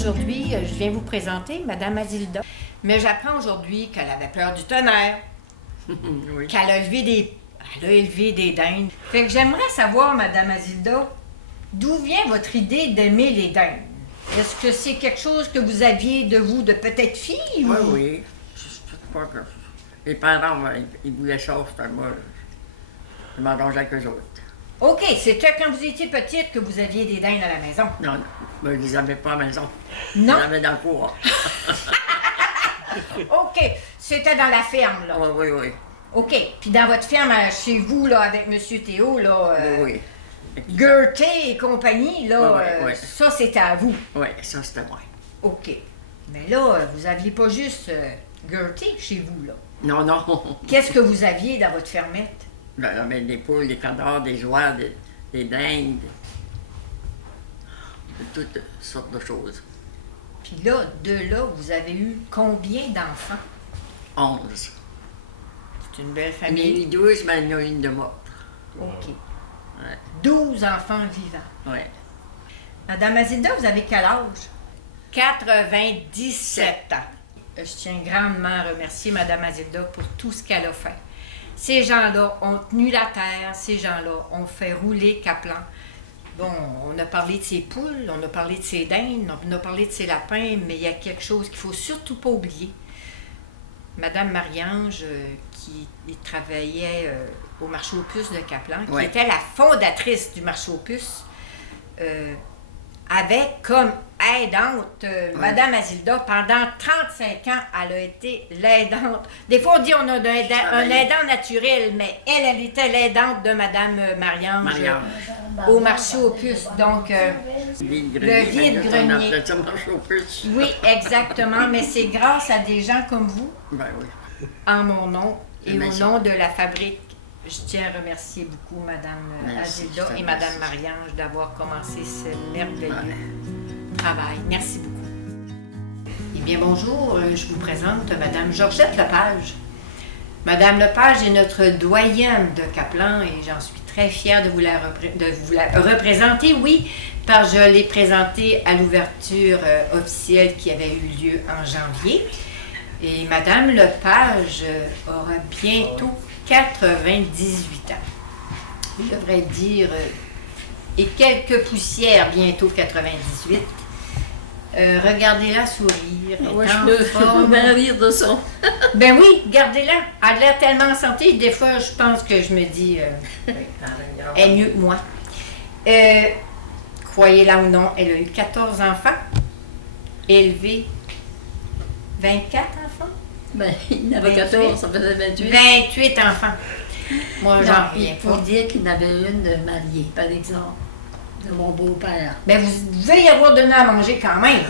aujourd'hui, je viens vous présenter Madame Azilda. Mais j'apprends aujourd'hui qu'elle avait peur du tonnerre, Oui. qu'elle a élevé des dindes. Fait que j'aimerais savoir, Madame Azilda, d'où vient votre idée d'aimer les dindes? Est-ce que c'est quelque chose que vous aviez de vous, de petite fille? Oui, ou- oui. Je crois que les parents, ils voulaient ça, c'était moi. Je m'arrangeais avec eux autres. OK, c'était quand vous étiez petite que vous aviez des dindes à la maison. Non, non, mais ils les avaient pas à la maison. Non? Ils les avaient dans le cour. OK, c'était dans la ferme, là. Oui, oui, oui. OK, puis dans votre ferme, chez vous, là, avec M. Théo, là, Oui, Gertie et compagnie, là, Oui, oui, oui. ça, c'était à vous. oui, ça c'était moi. OK. Mais là, vous aviez pas juste Gertie chez vous, là. Non, non. Qu'est-ce que vous aviez dans votre fermette? J'avais des poules, des canards, des oies, des dindes, de toutes sortes de choses. Puis là, de là, vous avez eu combien d'enfants? 11. C'est une belle Il y en a famille. eu 12, mais il y en a eu une de morte. OK. Ouais. 12 enfants vivants. Oui. Madame Azilda, vous avez quel âge? 97 ans. Je tiens grandement à remercier Madame Azilda pour tout ce qu'elle a fait. Ces gens-là ont tenu la terre, ces gens-là ont fait rouler Caplan. Bon, on a parlé de ses poules, on a parlé de ses dindes, on a parlé de ses lapins, mais il y a quelque chose qu'il ne faut surtout pas oublier. Madame Marie-Ange, qui travaillait au marché aux puces de Caplan, qui Ouais. était la fondatrice du marché aux puces, avait comme aidante Madame Azilda pendant 35 ans. Elle a été l'aidante. Des fois, on dit on a un aidant naturel, mais elle était l'aidante de Madame Marie-Ange Marianne. au marché aux puces. Donc, Le vide-grenier. vide-grenier. On appelait ça marche aux puces. oui, exactement. Mais c'est grâce à des gens comme vous, Ben oui. en mon nom et Mais au ça- nom de la fabrique. Je tiens à remercier beaucoup Madame Merci, Azilda je te et Madame remercie. Marie-Ange d'avoir commencé ce merveilleux travail. Merci beaucoup. Eh bien, bonjour, je vous présente Madame Georgette Lepage. Madame Lepage est notre doyenne de Caplan et j'en suis très fière de vous la représenter, oui, parce que je l'ai présentée à l'ouverture officielle qui avait eu lieu en janvier. Et Madame Lepage aura bientôt 98 ans. Je devrais dire, et quelques poussières, bientôt 98. Regardez-la sourire. Oui, est en je peux forme. bien rire de ça. Ben oui, gardez-la. Elle a l'air tellement en santé. Des fois, je pense que je me dis, elle est mieux que moi. Croyez-la ou non, elle a eu 14 enfants, élevé 24 enfants, Ben, il y en avait 14, ça faisait 28. 28 enfants. Moi, Non, j'en puis reviens pour pas. dire qu'il y en avait une de mariée, par exemple, de mon beau-père. Ben, vous devez y avoir donné à manger quand même.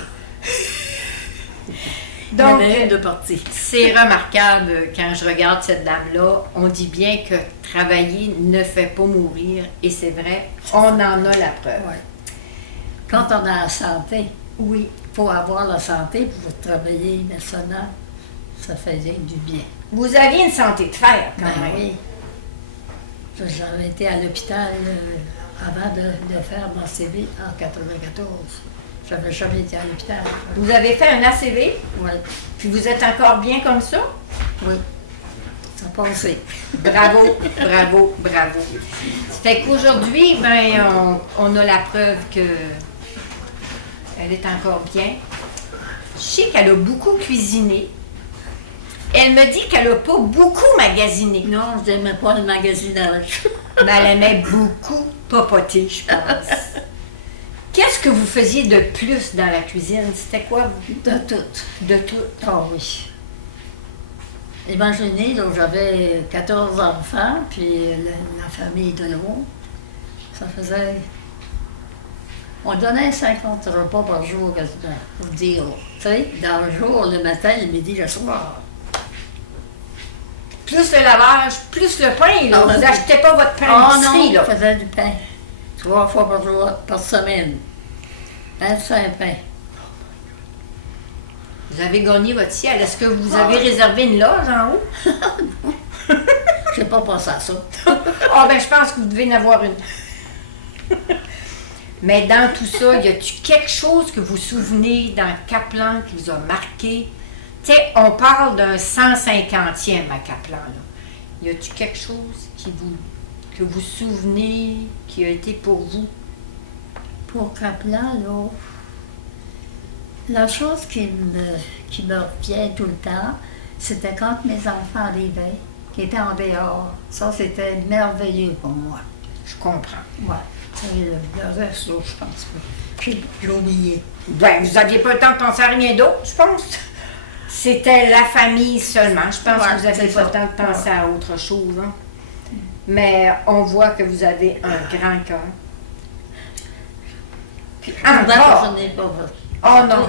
Il y Donc, en avait une de partie. c'est remarquable quand je regarde cette dame-là. On dit bien que travailler ne fait pas mourir, et c'est vrai, on en a la preuve. Ouais. Quand on a la santé, Oui. il faut avoir la santé pour travailler, mais ça faisait du bien. Vous aviez une santé de fer, quand Ben même. oui. J'avais été à l'hôpital avant de faire mon CV en 94. J'avais jamais été à l'hôpital. Vous avez fait un ACV, Oui, puis vous êtes encore bien comme ça? oui. Ça passait. Bravo, bravo, bravo. Fait qu'aujourd'hui, ben, on a la preuve que elle est encore bien. Je sais qu'elle a beaucoup cuisiné. Elle me dit qu'elle n'a pas beaucoup magasiné. Non, je n'aimais pas le magasinage. Mais elle aimait beaucoup papoter, je pense. Qu'est-ce que vous faisiez de plus dans la cuisine? C'était quoi, vous? De tout. De tout. Ah oui. Imaginez, là, j'avais 14 enfants, puis la famille de loin, ça faisait... On donnait 50 repas par jour, quasiment, pour dire. Tu sais, dans le jour, le matin, le midi, le soir. Plus le lavage, plus le pain, là. Ah, Vous oui. achetez pas votre pain Ah non, d'épicerie, on là. faisait du pain. 3 fois par jour, par semaine. 25 pains. Vous avez gagné votre ciel. Est-ce que vous avez réservé une loge en haut? Je n'ai pas pensé à ça. Ah, ben, je pense que vous devez en avoir une. Mais dans tout ça, y a-tu quelque chose que vous souvenez dans Kaplan qui vous a marqué? Tu sais, on parle d'un 150e à Kaplan, là. Y a-tu quelque chose que vous souvenez qui a été pour vous? Pour Kaplan, là, la chose qui me revient tout le temps, c'était quand mes enfants arrivaient, qui étaient en dehors. Ça, c'était merveilleux pour moi. Je comprends. Ouais. Et le reste, là, je pense pas. J'ai oublié. Ben, vous n'aviez pas le temps de penser à rien d'autre, je pense. C'était la famille seulement. Je pense Ouais, que vous n'avez c'est pas ça. le temps de penser à autre chose. Hein. Mais on voit que vous avez un grand cœur. Puis encore, Je n'ai pas vu. oh non,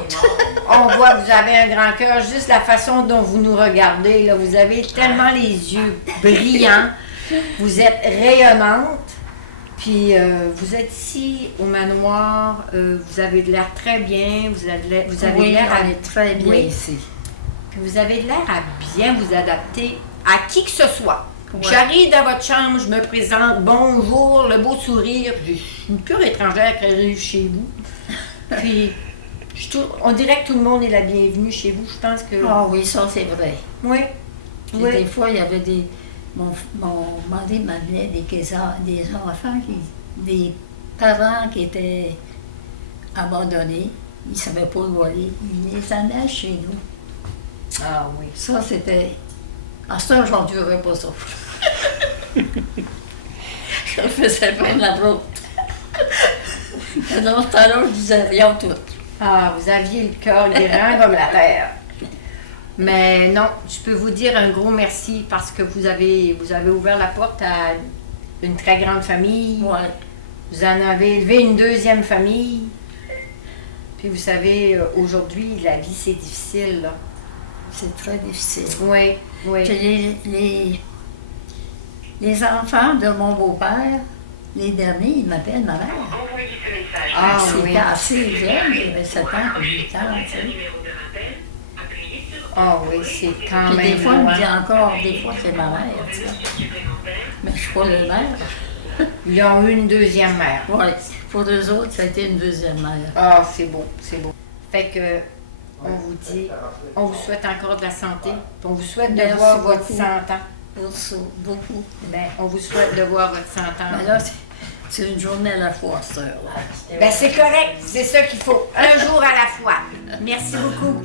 on voit que vous avez un grand cœur. Juste la façon dont vous nous regardez, là, vous avez tellement les yeux brillants. Vous êtes rayonnante. Puis vous êtes ici au manoir, vous avez de l'air très bien, vous avez Oui, l'air on est très bien oui. ici. Puis vous avez de l'air à bien vous adapter à qui que ce soit. Ouais. J'arrive dans votre chambre, je me présente, bonjour, le beau sourire, je suis une pure étrangère qui arrive chez vous. Puis on dirait que tout le monde est la bienvenue chez vous, je pense que... Ah oui, ça c'est vrai. Oui, Puis oui. des fois, il y avait des... Mon mari m'amenait des enfants, des parents qui étaient abandonnés. Ils ne savaient pas où aller. Ils les amenaient chez nous. Ah oui. Ça, c'était... À ce temps, j'en durais pas ça. Je le faisais bien la route. Dans ce temps-là, je disais rien tout. Ah, vous aviez le cœur grand comme la terre. Mais non, je peux vous dire un gros merci parce que vous avez ouvert la porte à une très grande famille. Ouais. Vous en avez élevé une deuxième famille. Puis vous savez, aujourd'hui, la vie, c'est difficile. Là. C'est très difficile. Oui, oui. Puis les enfants de mon beau-père, les derniers, ils m'appellent ma mère. Ah C'était oui. assez jeune, il avait 7 ans ou 8 ans, tu sais. Ah oui, c'est quand Puis même des fois, il me loin. dit encore, des fois, c'est ma mère, tu sais. Mais je suis pas le mère. Ils ont eu une deuxième mère. Oui, pour eux autres, ça a été une deuxième mère. Ah, c'est beau, c'est beau. Fait que, on vous dit, on vous souhaite encore de la santé. Puis on vous souhaite de Merci voir votre beaucoup. 100 ans. Pour ça, beaucoup. Ben, on vous souhaite de voir votre 100 ans. Mais là, c'est une journée à la fois, cette heure-là. Ben, c'est correct, c'est ça qu'il faut. Un jour à la fois. Merci beaucoup.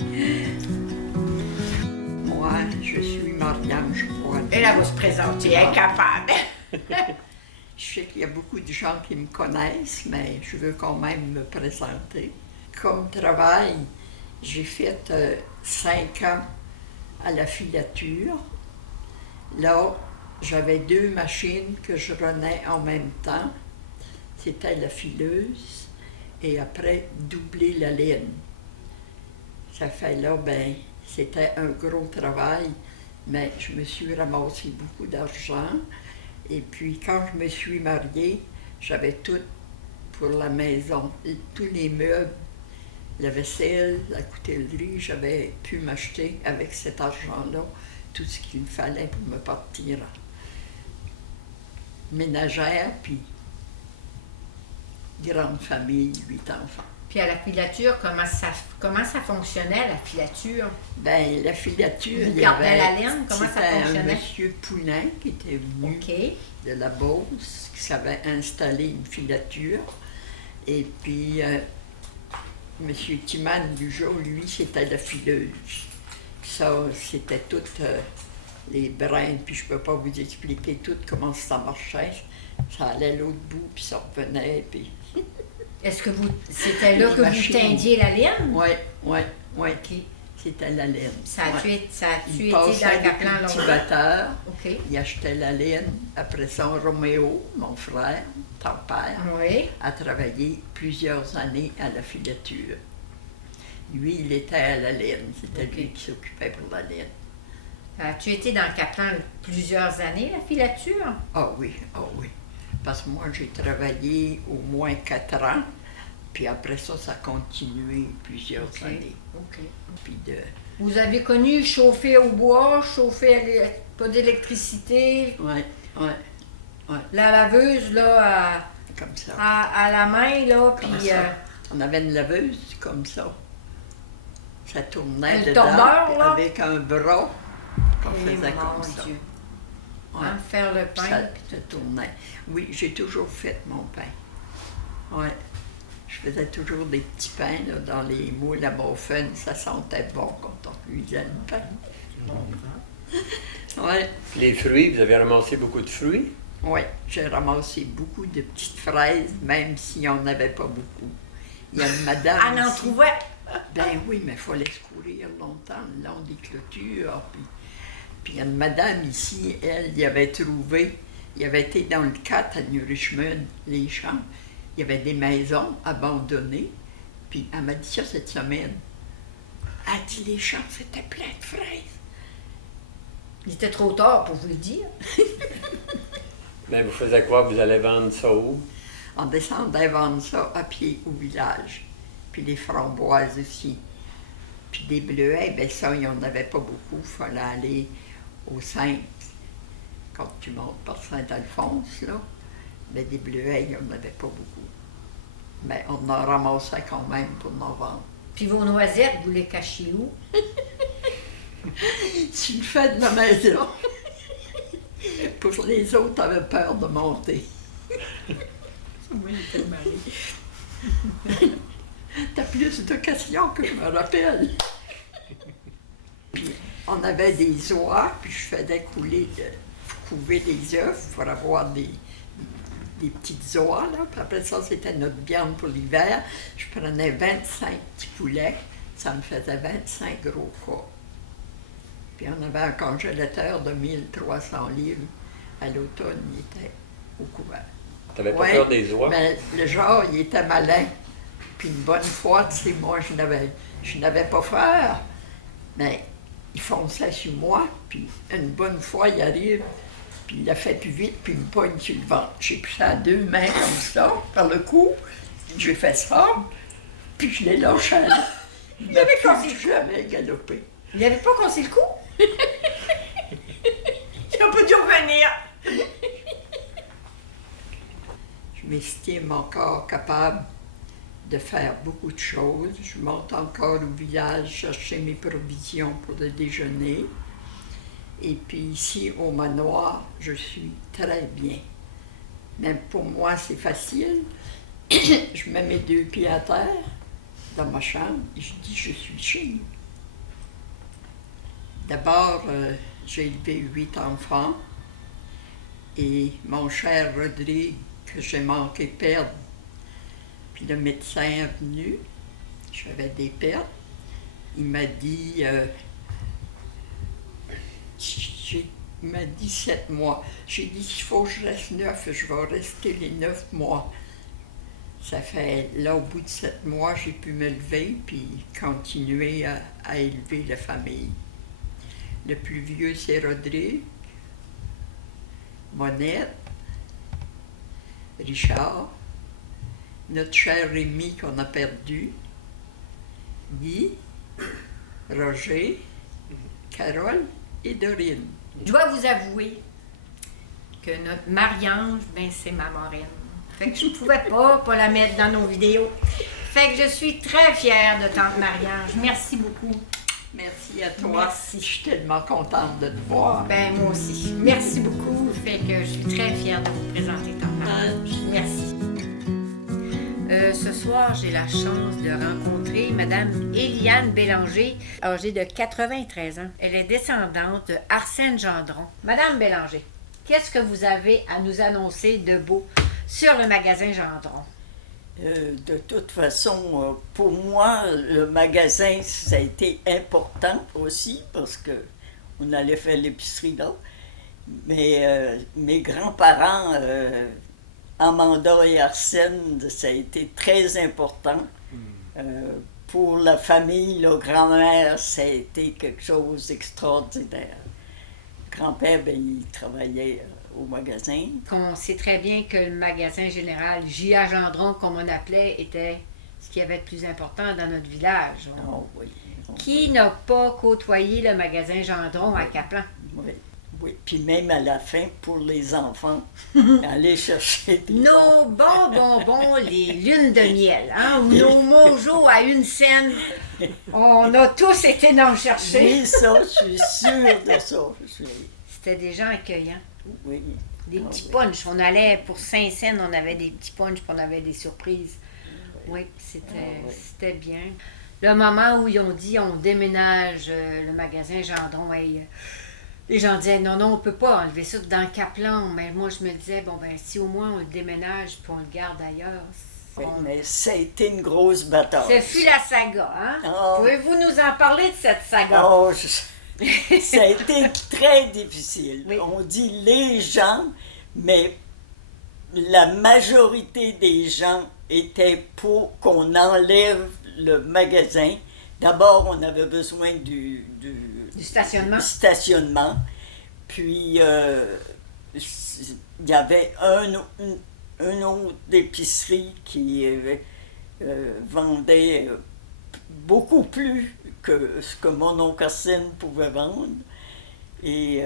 Moi, je suis Marianne Geoffroy. Elle va se présenter, elle est capable. Je sais qu'il y a beaucoup de gens qui me connaissent, mais je veux quand même me présenter. Comme travail, j'ai fait 5 ans à la filature. Là, j'avais 2 machines que je renais en même temps. C'était la fileuse et après, doubler la laine. Ça fait là, ben, c'était un gros travail, mais je me suis ramassé beaucoup d'argent. Et puis, quand je me suis mariée, j'avais tout pour la maison, tous les meubles, la vaisselle, la coutellerie. J'avais pu m'acheter avec cet argent-là tout ce qu'il me fallait pour me partir ménagère, puis grande famille, 8 enfants. Puis à la filature, comment ça fonctionnait, la filature? Ben, la filature, Vous il y gardez avait... la laine? Comment ça C'était un fonctionnait? monsieur Poulain qui était venu OK. de la Beauce, qui savait installer une filature. Et puis, monsieur Timan Bugeaud, lui, c'était la fileuse. Ça, c'était toutes les brins, puis je ne peux pas vous expliquer tout comment ça marchait. Ça allait à l'autre bout, puis ça revenait, puis... Est-ce que c'était là Les que vous machines. tendiez la laine? Oui, oui, oui. OK. C'était la laine. Ça a-tu Ouais. été Il dans passait le Kaplan le longtemps? cultivateur, OK. il achetait la laine. Après ça, Roméo, mon frère, ton père, Oui. a travaillé plusieurs années à la filature. Lui, il était à la laine. C'était Ok. lui qui s'occupait pour la laine. As-tu été dans le Kaplan plusieurs années, la filature? Ah oui, ah oui. Parce que moi, j'ai travaillé au moins 4 ans. Puis après ça, ça a continué plusieurs années. OK. Puis Vous avez connu chauffer au bois, pas d'électricité, ouais, ouais. la laveuse, là, comme ça. À la main, là, Comme puis... ça. On avait une laveuse comme ça. Ça tournait Un dedans, tourneur, puis là? avec un bras qu'on faisait mon comme ça. Dieu. Ouais. Hein, faire le Puis pain. ça, ça tournait. Oui, j'ai toujours fait mon pain. Ouais. Je faisais toujours des petits pains là, dans les moules à muffins. Ça sentait bon quand on cuisait le pain. Ouais. Les fruits, vous avez ramassé beaucoup de fruits? Oui, j'ai ramassé beaucoup de petites fraises, même si on n'avait pas beaucoup. Il y a une madame. Elle en ici- trouvait. Ben oui, mais il fallait se courir longtemps le long des clôtures. Puis il y a une madame ici, elle, y avait trouvé, il avait été dans le 4 à New Richmond, les champs. Il y avait des maisons abandonnées. Puis elle m'a dit ça cette semaine. Elle a dit les champs, c'était plein de fraises. Il était trop tard pour vous le dire. Ben, vous faisiez quoi? Vous allez vendre ça où? On descendait vendre ça à pied au village. Puis les framboises aussi. Puis des bleuets, ben ça, il n'y en avait pas beaucoup. Il fallait aller au Saint, quand tu montes par Saint-Alphonse, là. Mais des bleuets, il n'y en avait pas beaucoup. Mais on en ramassait quand même pour en vendre. Puis vos noisettes, vous les cachez où? C'est une fête de la maison. Pour les autres, avaient peur de monter. Oui, il était marié. T'as plus de questions que je me rappelle. Puis on avait des oies, puis je faisais couver des œufs pour avoir des petites oies, là. Puis après ça, c'était notre viande pour l'hiver. Je prenais 25 petits poulets, ça me faisait 25 gros cas. Puis on avait un congélateur de 1300 livres. À l'automne, il était au couvert. T'avais pas Ouais, peur des oies? Mais le genre, il était malin. Puis une bonne fois, tu sais, moi, je n'avais pas peur. Mais il fonçait sur moi. Puis une bonne fois, il arrive, puis il l'a fait plus vite, puis il me pogne sur le ventre. J'ai pris ça à deux mains comme ça, par le cou. J'ai fait ça, puis je l'ai lâché. Il n'avait plus jamais galopé. Il n'avait pas cassé le cou? Il n'a pas dû revenir. Je m'estime encore capable de faire beaucoup de choses. Je monte encore au village chercher mes provisions pour le déjeuner. Et puis ici, au manoir, je suis très bien. Même pour moi, c'est facile. Je mets mes deux pieds à terre dans ma chambre et je dis, je suis chez nous. D'abord, j'ai élevé 8 enfants et mon cher Rodrigue, que j'ai manqué perdre, puis le médecin est venu, j'avais des pertes, il m'a dit, il m'a dit 7 mois. J'ai dit, s'il faut que je reste 9, je vais rester les 9 mois. Ça fait, là, au bout de 7 mois, j'ai pu me lever puis continuer à élever la famille. Le plus vieux, c'est Rodrigue, Monette, Richard, notre cher Rémi qu'on a perdu, Guy, Roger, Carole et Dorine. Je dois vous avouer que notre Marie-Ange, ben, c'est ma marraine. Fait que je ne pouvais pas la mettre dans nos vidéos. Fait que je suis très fière de tante Marie-Ange. Merci beaucoup. Merci à toi. Merci. Je suis tellement contente de te voir. Ben, moi aussi. Merci beaucoup. Fait que je suis très fière de vous présenter tante Marie-Ange. Merci. Ce soir, j'ai la chance de rencontrer Madame Éliane Bélanger, âgée de 93 ans. Elle est descendante de Arsène Gendron. Madame Bélanger, qu'est-ce que vous avez à nous annoncer de beau sur le magasin Gendron? De toute façon, pour moi, le magasin, ça a été important aussi parce que on allait faire l'épicerie là. Mais mes grands-parents, Amanda et Arsène, ça a été très important. Pour la famille, la grand-mère, ça a été quelque chose d'extraordinaire. Le grand-père, ben, il travaillait au magasin. On sait très bien que le magasin général J.A. Gendron, comme on appelait, était ce qui avait de plus important dans notre village. Oh, oui. Qui n'a pas côtoyé le magasin Gendron à Caplan? Oui, Oui, puis même à la fin, pour les enfants, aller chercher des Nos bons bonbons, les lunes de miel, hein, ou nos mojos à 1 cent. On a tous été en chercher. Oui, ça, je suis sûre de ça. C'était des gens accueillants. Oui. Des Ah petits oui. punchs. On allait pour 5 cents, on avait des petits punchs, puis on avait des surprises. Oui, c'était bien. Le moment où ils ont dit on déménage le magasin Gendron, les gens disaient non, on ne peut pas enlever ça dans Caplan. Mais moi, je me disais, bon, ben si au moins on le déménage puis on le garde ailleurs. Oui, mais ça a été une grosse bataille. Ce fut la saga, hein? Oh. Pouvez-vous nous en parler de cette saga? Oh, ça a été très difficile. Oui. On dit les gens, mais la majorité des gens étaient pour qu'on enlève le magasin. D'abord, on avait besoin du stationnement. stationnement. Puis, il y avait une autre épicerie qui vendait beaucoup plus que ce que mon oncle Arsène pouvait vendre. Et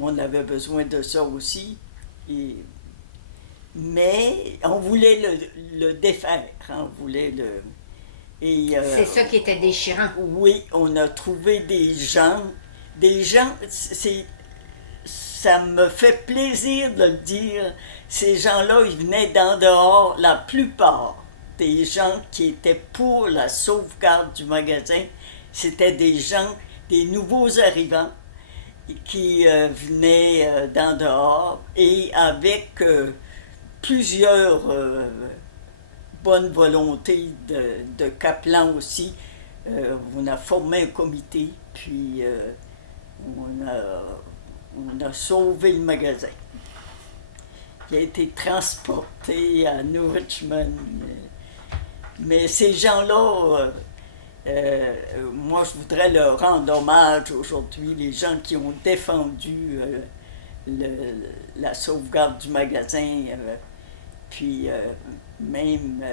on avait besoin de ça aussi. Mais on voulait le défaire. On voulait le... C'est ça qui était déchirant. Oui, on a trouvé des gens, ça me fait plaisir de le dire, ces gens-là, ils venaient d'en dehors, la plupart des gens qui étaient pour la sauvegarde du magasin, c'était des gens, des nouveaux arrivants qui venaient d'en dehors et avec plusieurs bonne volonté de Caplan aussi. On a formé un comité, puis on a sauvé le magasin. Il a été transporté à New Richmond. Mais ces gens-là, moi je voudrais leur rendre hommage aujourd'hui, les gens qui ont défendu la sauvegarde du magasin. Puis même,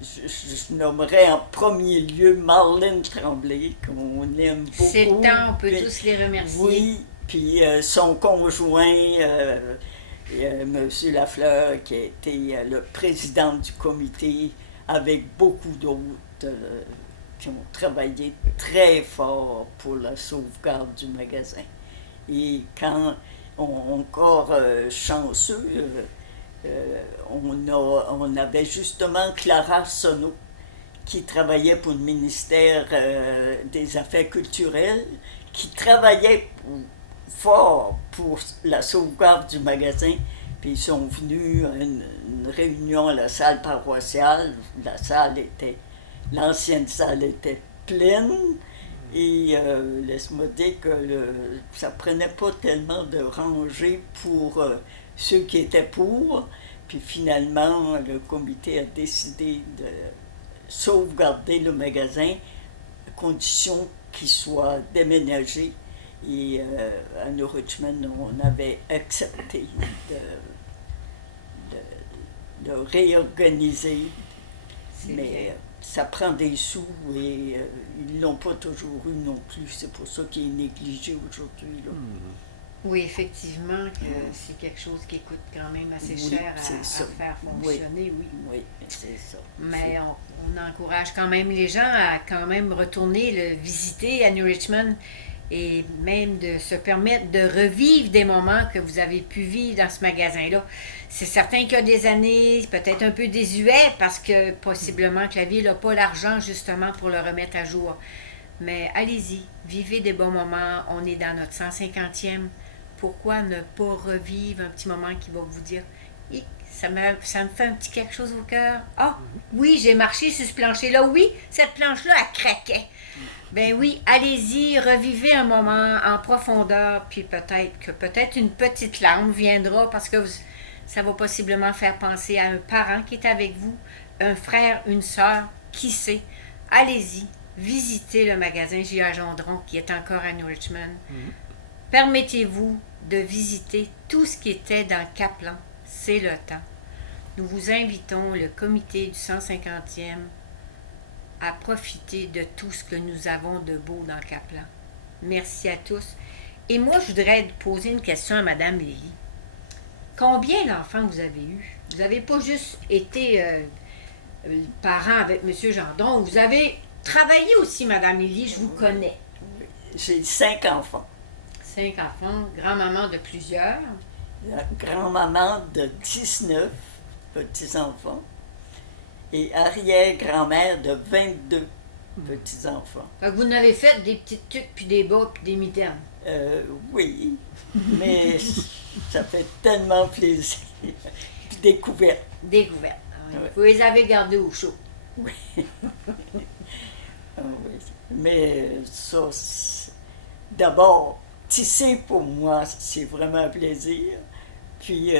je nommerais en premier lieu Marlène Tremblay, qu'on aime beaucoup. C'est le temps, on peut tous les remercier. Oui, puis son conjoint, M. Lafleur, qui a été le président du comité, avec beaucoup d'autres qui ont travaillé très fort pour la sauvegarde du magasin. Et quand encore chanceux, on avait justement Clara Sonneau qui travaillait pour le ministère des Affaires culturelles, qui travaillait fort pour la sauvegarde du magasin. Puis ils sont venus à une réunion à la salle paroissiale. L'ancienne salle était pleine. Et laisse-moi dire que ça prenait pas tellement de rangées pour ceux qui étaient pour. Puis finalement, le comité a décidé de sauvegarder le magasin à condition qu'il soit déménagé. Et à New Richmond, on avait accepté de réorganiser. Mais ça prend des sous et ils ne l'ont pas toujours eu non plus. C'est pour ça qu'il est négligé aujourd'hui. Là. Oui, effectivement, que c'est quelque chose qui coûte quand même assez Oui, cher à faire fonctionner, oui. Oui, c'est ça. Mais on encourage quand même les gens à quand même retourner le visiter à New Richmond et même de se permettre de revivre des moments que vous avez pu vivre dans ce magasin-là. C'est certain qu'il y a des années peut-être un peu désuet parce que possiblement que la ville n'a pas l'argent justement pour le remettre à jour. Mais allez-y, vivez des bons moments. On est dans notre 150e. Pourquoi ne pas revivre un petit moment qui va vous dire ça me fait un petit quelque chose au cœur. Ah, oui, j'ai marché sur ce plancher-là. Oui, cette planche-là, elle craquait. Ben oui, allez-y, revivez un moment en profondeur, puis peut-être une petite larme viendra parce que ça va possiblement faire penser à un parent qui est avec vous, un frère, une sœur, qui sait. Allez-y, visitez le magasin J.A. Gendron qui est encore à New Richmond. Permettez-vous de visiter tout ce qui était dans Caplan. C'est le temps. Nous vous invitons, le comité du 150e, à profiter de tout ce que nous avons de beau dans Caplan. Merci à tous. Et moi, je voudrais poser une question à Mme Lily. Combien d'enfants vous avez eu? Vous n'avez pas juste été parent avec M. Gendron, vous avez travaillé aussi, Mme Lily, je vous connais. J'ai 5 enfants. 5 enfants, grand-maman de plusieurs. La grand-maman de 19 petits-enfants et arrière-grand-mère de 22 petits-enfants. Fait que vous n'avez fait des petites tuques, puis des bas, puis des mitaines. Oui, mais ça fait tellement plaisir. Puis découverte. Découvertes. Ah, Ouais. vous les avez gardées au chaud. Oui. Ah oui. Mais ça, d'abord, tisser pour moi, c'est vraiment un plaisir. Puis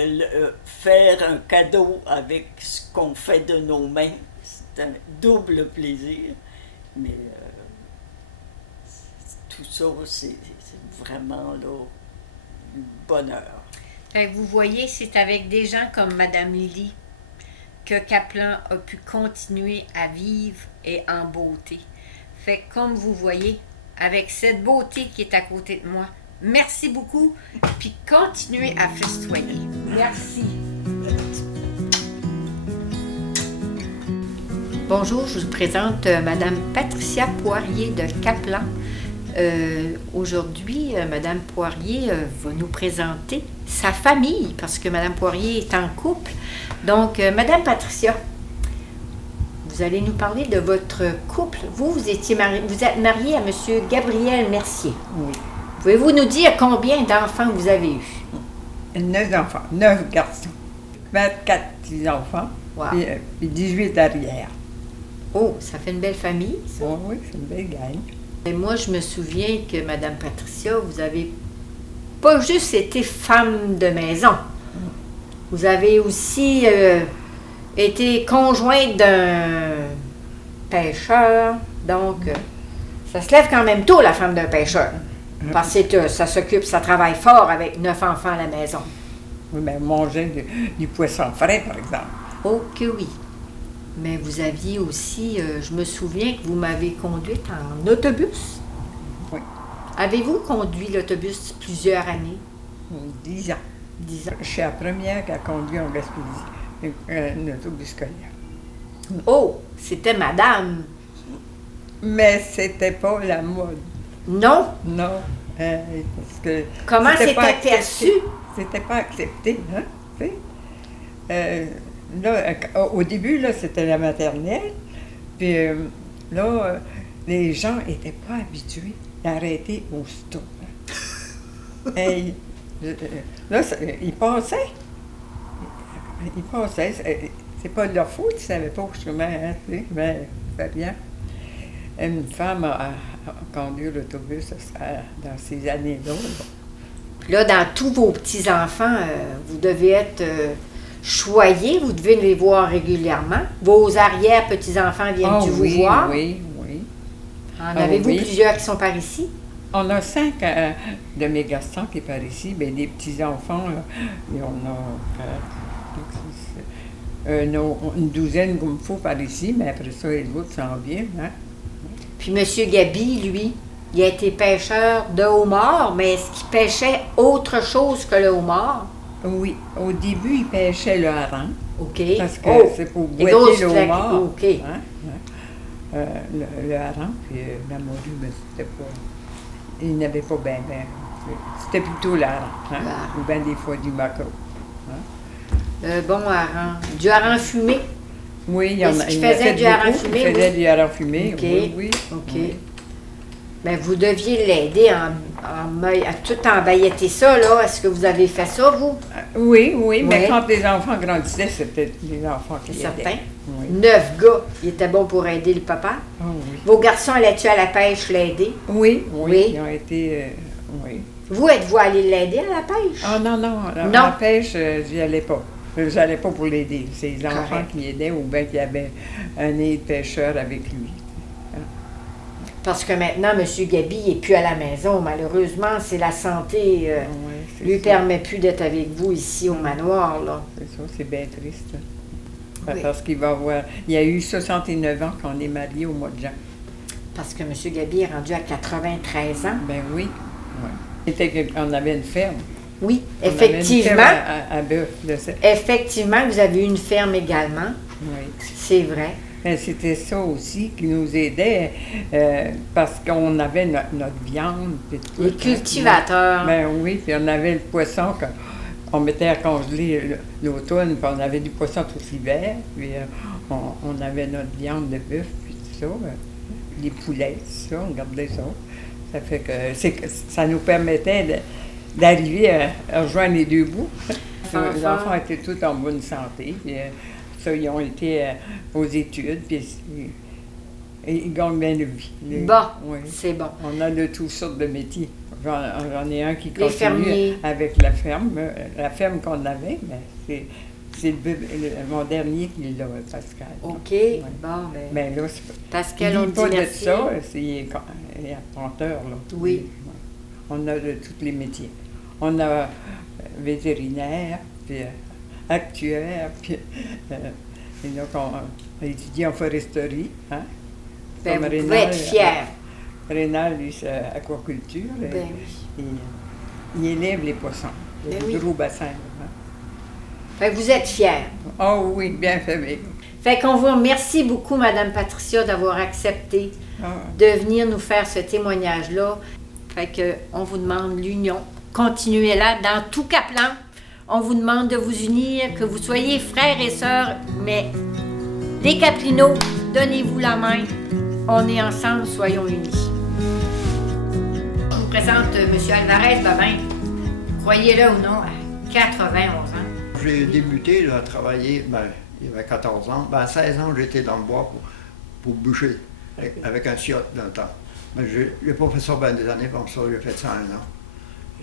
faire un cadeau avec ce qu'on fait de nos mains, c'est un double plaisir. Mais tout ça, c'est vraiment là, du bonheur. Fait que vous voyez, c'est avec des gens comme Mme Lily que Kaplan a pu continuer à vivre et en beauté. Fait que comme vous voyez, avec cette beauté qui est à côté de moi, merci beaucoup, puis continuez à festoyer. Merci. Bonjour, je vous présente Mme Patricia Poirier de Kaplan. Aujourd'hui, Mme Poirier va nous présenter sa famille, parce que Mme Poirier est en couple. Donc, Mme Patricia, vous allez nous parler de votre couple. Vous êtes mariée à M. Gabriel Mercier. Oui. Pouvez-vous nous dire combien d'enfants vous avez eu? 9 enfants, 9 garçons, 24 petits-enfants, Wow. puis 18 arrières. Oh, ça fait une belle famille, ça. Oh, oui, c'est une belle gang. Et moi, je me souviens que, Mme Patricia, vous avez pas juste été femme de maison. Vous avez aussi été conjointe d'un pêcheur. Donc, ça se lève quand même tôt, la femme d'un pêcheur. Parce que ça s'occupe, ça travaille fort avec 9 enfants à la maison. Oui, mais manger du poisson frais, par exemple. Oh que oui. Mais vous aviez aussi, je me souviens que vous m'avez conduite en autobus. Oui. Avez-vous conduit l'autobus plusieurs années? 10 ans. 10 ans. Je suis la première qui a conduit en Gaspésie, un autobus scolaire. Oh, c'était madame. Mais c'était pas la mode. Non. Non. Parce que Comment c'était c'était pas accepté. perçu? C'était pas accepté, hein? Tu sais. Là, au début, là, c'était la maternelle. Puis là, les gens n'étaient pas habitués d'arrêter aussitôt. Et là, ils passaient. Ils passaient. C'est pas de leur faute, ils ne savaient pas chemin, hein, tu sais, mais c'est bien. Une femme a conduit l'autobus dans ces années-là. Puis là, dans tous vos petits-enfants, vous devez être choyés, vous devez les voir régulièrement. Vos arrière-petits-enfants viennent-ils vous voir? Oui, oui. En avez-vous oui. plusieurs qui sont par ici? On a 5 de mes garçons qui sont par ici, mais des petits-enfants, il y en a une douzaine comme il faut par ici, mais après ça, les autres s'en viennent. Hein? Puis M. Gabi, lui, il a été pêcheur de homard, mais est-ce qu'il pêchait autre chose que le homard? Oui, au début, ils pêchaient le hareng, OK. parce que Oh, c'est pour des grosses boiter le flaques. homard. OK. Hein? Le hareng, puis la morue, mais c'était pas... Il n'avait pas bien, c'était plutôt le hareng, hein? Le Ou bien des fois du maquereau. Le bon hareng. Du hareng fumé? Oui, il y en Est-ce a. qu'il il en a faisait fait du hareng beaucoup. fumé, Il faisait oui? du hareng fumé, OK. oui, oui. OK. Oui. Bien, vous deviez l'aider à tout embailletter ça, là. Est-ce que vous avez fait ça, vous? Oui, oui, mais Ouais. quand les enfants grandissaient, c'était les enfants qui C'est aidaient. certain. Oui. 9 gars, il était bon pour aider le papa. Ah oui. Vos garçons allaient-tu à la pêche l'aider? Oui, Oui. oui, ils ont été... oui. Vous, êtes-vous allé l'aider à la pêche? Ah non, non, Non. la pêche, j'y allais pas. J'allais pas pour l'aider. C'est les enfants Correct. qui aidaient ou bien qui avaient un nez de pêcheur avec lui. Parce que maintenant, M. Gabi n'est plus à la maison. Malheureusement, c'est la santé Oui, c'est lui ça. permet plus d'être avec vous ici au manoir, là. C'est ça, c'est bien triste. Oui. Parce qu'il va avoir... Il y a eu 69 ans qu'on est mariés au mois de juin. Parce que M. Gabi est rendu à 93 ans. Ben oui. Ouais. On avait une ferme. Oui, On avait une effectivement. ferme à bœuf. Effectivement, vous avez une ferme également. Oui. C'est vrai. Mais c'était ça aussi qui nous aidait parce qu'on avait notre viande. Puis tout, Les cultivateurs. Ben oui, puis on avait le poisson qu'on mettait à congeler l'automne, puis on avait du poisson tout l'hiver, puis on avait notre viande de bœuf, puis tout ça, les poulets, tout ça, on gardait ça. Ça fait que ça nous permettait d'arriver à rejoindre les deux bouts. Les enfants étaient tous en bonne santé. Puis, ça, ils ont été aux études, puis ils gagnent bien de vie. Bon, oui. c'est bon. On a de toutes sortes de métiers. J'en ai un qui Les continue fermiers. avec la ferme qu'on avait, mais c'est mon dernier qui l'a, Pascal. OK, Ouais. bon, ben, Mais là, Pascal, il on dit te pas dit de merci. ça, c'est apprenteurs, là. Oui. Ouais. On a de tous les métiers. On a vétérinaire, puis actuaire, puis et donc on étudie en foresterie. Hein? Ben, Comme vous pouvez Rénal, être fier. Rénal, lui, c'est aquaculture. Ben oui. Il élève les poissons. Il y a Ben des oui. gros bassins. Hein? Fait que vous êtes fier. Oh oui, bien fait, mais... Fait qu'on vous remercie beaucoup, Madame Patricia, d'avoir accepté Ah, de venir nous faire ce témoignage-là. Fait que on vous demande l'union. Continuez-la dans tout Caplan. On vous demande de vous unir, que vous soyez frères et sœurs, mais les Caplinots, donnez-vous la main. On est ensemble, soyons unis. Je vous présente M. Alvarez Babin. Croyez-le ou non, à 91 ans. J'ai débuté là, à travailler, il y avait 14 ans. À 16 ans, j'étais dans le bois pour bûcher, avec un ciotte dans le temps. J'ai pas fait ça bien des années, comme ça, j'ai fait ça 1 an.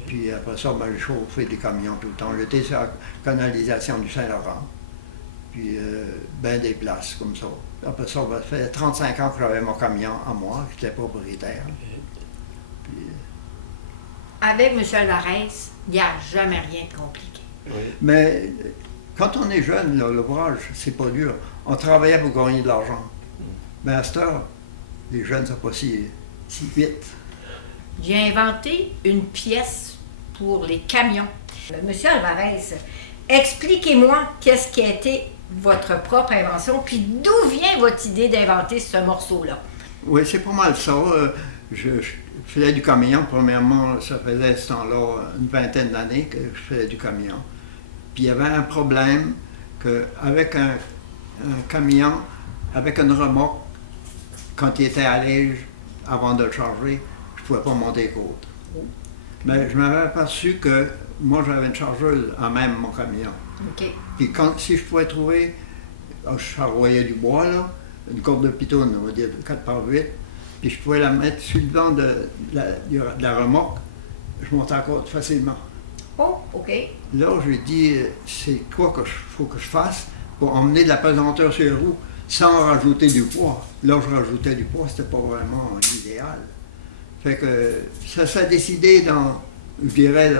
Puis après ça, j'ai chauffé des camions tout le temps. J'étais sur la canalisation du Saint-Laurent. Puis ben des places comme ça. Après ça, ça fait 35 ans que j'avais mon camion à moi, j'étais propriétaire. Puis, Avec M. Alvarez, il n'y a jamais rien de compliqué. mais quand on est jeune, là, l'ouvrage, c'est pas dur. On travaillait pour gagner de l'argent. Mais à cette heure, les jeunes ne sont pas si vite. J'ai inventé une pièce pour les camions. Monsieur Alvarez, expliquez-moi qu'est-ce qui a été votre propre invention, puis d'où vient votre idée d'inventer ce morceau-là? Oui, c'est pas mal ça. Je faisais du camion. Premièrement, ça faisait ce temps-là une vingtaine d'années que je faisais du camion. Puis il y avait un problème qu'avec un camion, avec une remorque, quand il était à Liège, avant de le charger, je ne pouvais pas monter les côtes. Mais je m'avais aperçu que moi, j'avais une chargeuse en même mon camion. OK. Puis si je pouvais trouver, je charroyais du bois, là, une corde de pitoune, on va dire 4x8, puis je pouvais la mettre sur le devant de la remorque, je montais la côte facilement. Oh, OK. Là, j'ai dit, c'est quoi qu'il faut que je fasse pour emmener de la pesanteur sur les roues sans rajouter du poids. Là, je rajoutais du poids, c'était pas vraiment l'idéal. Fait que ça s'est décidé dans, je dirais,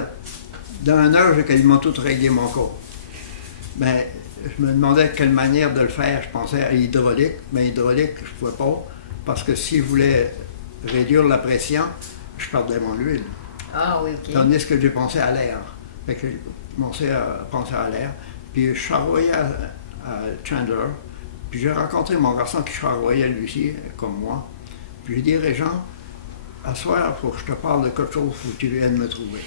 dans 1 heure, j'ai quasiment tout réglé mon cas. Mais je me demandais quelle manière de le faire. Je pensais à l'hydraulique, mais l'hydraulique, je ne pouvais pas, parce que si je voulais réduire la pression, je perdais mon huile. Ah oui, OK. Tandis que j'ai pensé à l'air. Fait que j'ai commencé à penser à l'air. Puis je charroyais à Chandler. Puis j'ai rencontré mon garçon qui charroyait lui aussi, comme moi. Puis j'ai dit, Régent, à soir, il faut que je te parle de quelque chose, il faut que tu viennes me trouver.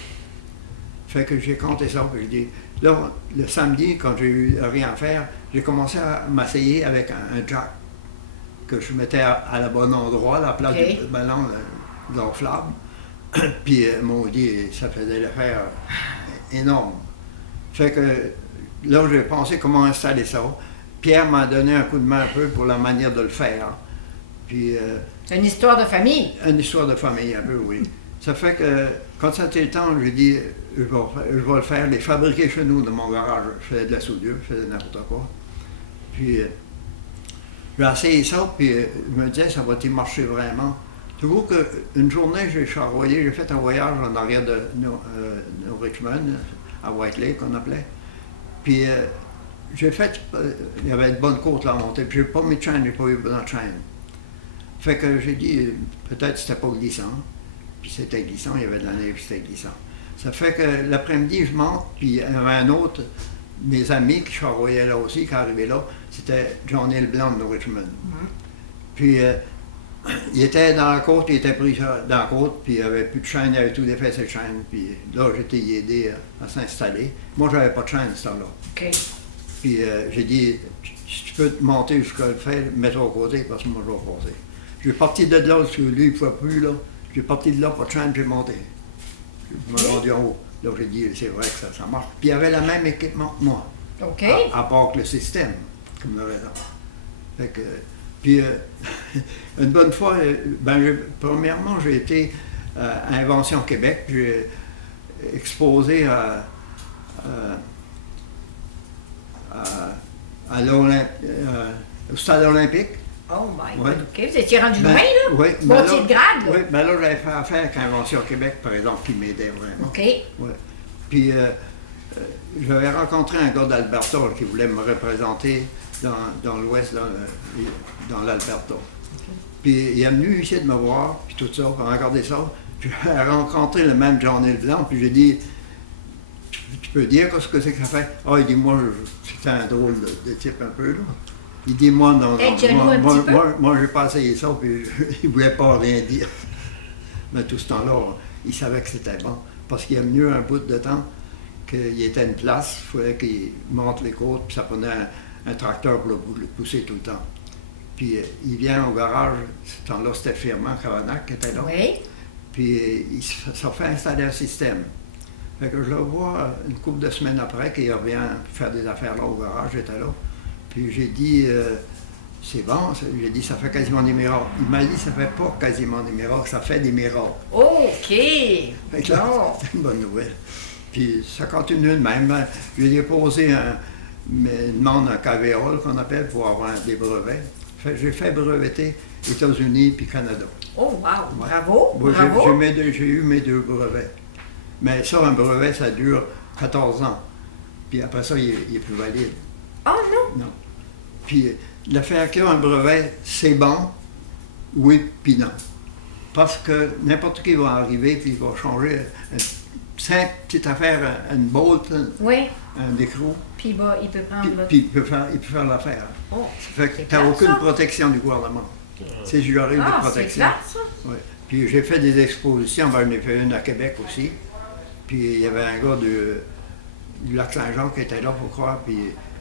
Fait que j'ai compté ça, puis j'ai dit, là, le samedi, quand j'ai eu rien à faire, j'ai commencé à m'essayer avec un jack que je mettais à la bonne endroit, à la place Okay. du ballon gonflable. Puis, maudit, ça faisait l'affaire énorme. Fait que là, j'ai pensé comment installer ça. Pierre m'a donné un coup de main un peu pour la manière de le faire. Puis, C'est une histoire de famille. une histoire de famille, un peu, oui. Ça fait que, quand ça a été le temps, j'ai dit, je vais le faire, les fabriquer chez nous, dans mon garage. Je faisais de la soudure, je faisais n'importe quoi. Puis, j'ai essayé ça, puis je me disais, ça va-t-il marcher vraiment? Toujours qu'une journée, j'ai charroyé, j'ai fait un voyage en arrière de New Richmond, à White Lake, qu'on appelait. Puis, j'ai fait, il y avait de bonnes côtes là à monter, puis j'ai pas mis de chaîne, j'ai pas eu besoin de chaîne. Fait que j'ai dit, peut-être c'était pas glissant. puis c'était glissant, il y avait de la neige, puis c'était glissant. Ça fait que l'après-midi, je monte, puis il y avait un autre, mes amis qui charroyaient là aussi, qui arrivaient là, c'était Johnny Leblanc de Richmond. Puis il était dans la côte, il était pris dans la côte, puis il n'y avait plus de chaîne, il avait tout défait ses chaînes, puis là, j'étais y aider à s'installer. Moi, j'avais pas de chaîne, ce temps-là. OK. Puis j'ai dit, si tu peux te monter jusqu'à le faire, mets-toi au côté, parce que moi, je vais passer. J'ai parti de là, parce que lui, il ne pouvait plus, là. J'ai parti de là, pas de chaîne, j'ai monté. Je me suis rendu en haut. Là, j'ai dit, c'est vrai que ça marche. Puis il y avait le même équipement que moi. OK. À part que le système, comme le raison. Fait que, puis, une bonne fois, premièrement, j'ai été à Invention Québec, j'ai exposé au stade olympique. Oh my Ouais. God, OK. Vous étiez rendu loin, là? Oui. Montier de grade, là? Oui, mais là, j'avais fait affaire avec Invention Québec, par exemple, qui m'aidait vraiment. OK. Ouais. Puis, j'avais rencontré un gars d'Alberta qui voulait me représenter dans l'Ouest, dans l'Alberta. Puis, il est venu ici de me voir, puis tout ça, pour regarder ça. Puis, j'ai rencontré le même Johnny Leblanc, puis j'ai dit, tu peux dire ce que c'est que ça fait? Ah, il dit, moi, c'était un drôle de type un peu, là. Il dit, moi, non, moi, j'ai pas essayé ça, puis il voulait pas rien dire. Mais tout ce temps-là, il savait que c'était bon. Parce qu'il y a mieux un bout de temps qu'il était une place, il fallait qu'il monte les côtes, puis ça prenait un tracteur pour le pousser tout le temps. Puis il vient au garage, ce temps-là, c'était Firmin Cavanac qui était là. Oui. Puis ça fait installer un système. Fait que je le vois une couple de semaines après qu'il revient faire des affaires là au garage, j'étais là. Puis j'ai dit, c'est bon, j'ai dit, ça fait quasiment des miracles. Il m'a dit, ça fait pas quasiment des miracles, ça fait des miracles. OK. Fait que là, c'est une bonne nouvelle. Puis ça continue de même. J'ai déposé une demande en KVL qu'on appelle pour avoir des brevets. J'ai fait breveter États-Unis puis Canada. Oh, wow. Ouais. Bravo. Moi, Bravo. j'ai eu mes 2 brevets. Mais ça, un brevet, ça dure 14 ans. Puis après ça, il est plus valide. Oh, non. Non. Puis le faire qu'il y a un brevet, c'est bon, oui, puis non. Parce que n'importe qui va arriver, puis il va changer une simple petite affaire, une bolt, Oui. un écrou, Puis bah, il peut prendre votre... puis il peut faire l'affaire. Oh, Ça fait que c'est tu n'as plate, aucune ça. protection du gouvernement. Si je arrive de Ah, c'est protection. plate, ça. Ouais. Puis j'ai fait des expositions, j'en ai fait une à Québec aussi. Puis il y avait un gars du Lac-Saint-Jean qui était là, pour croire, puis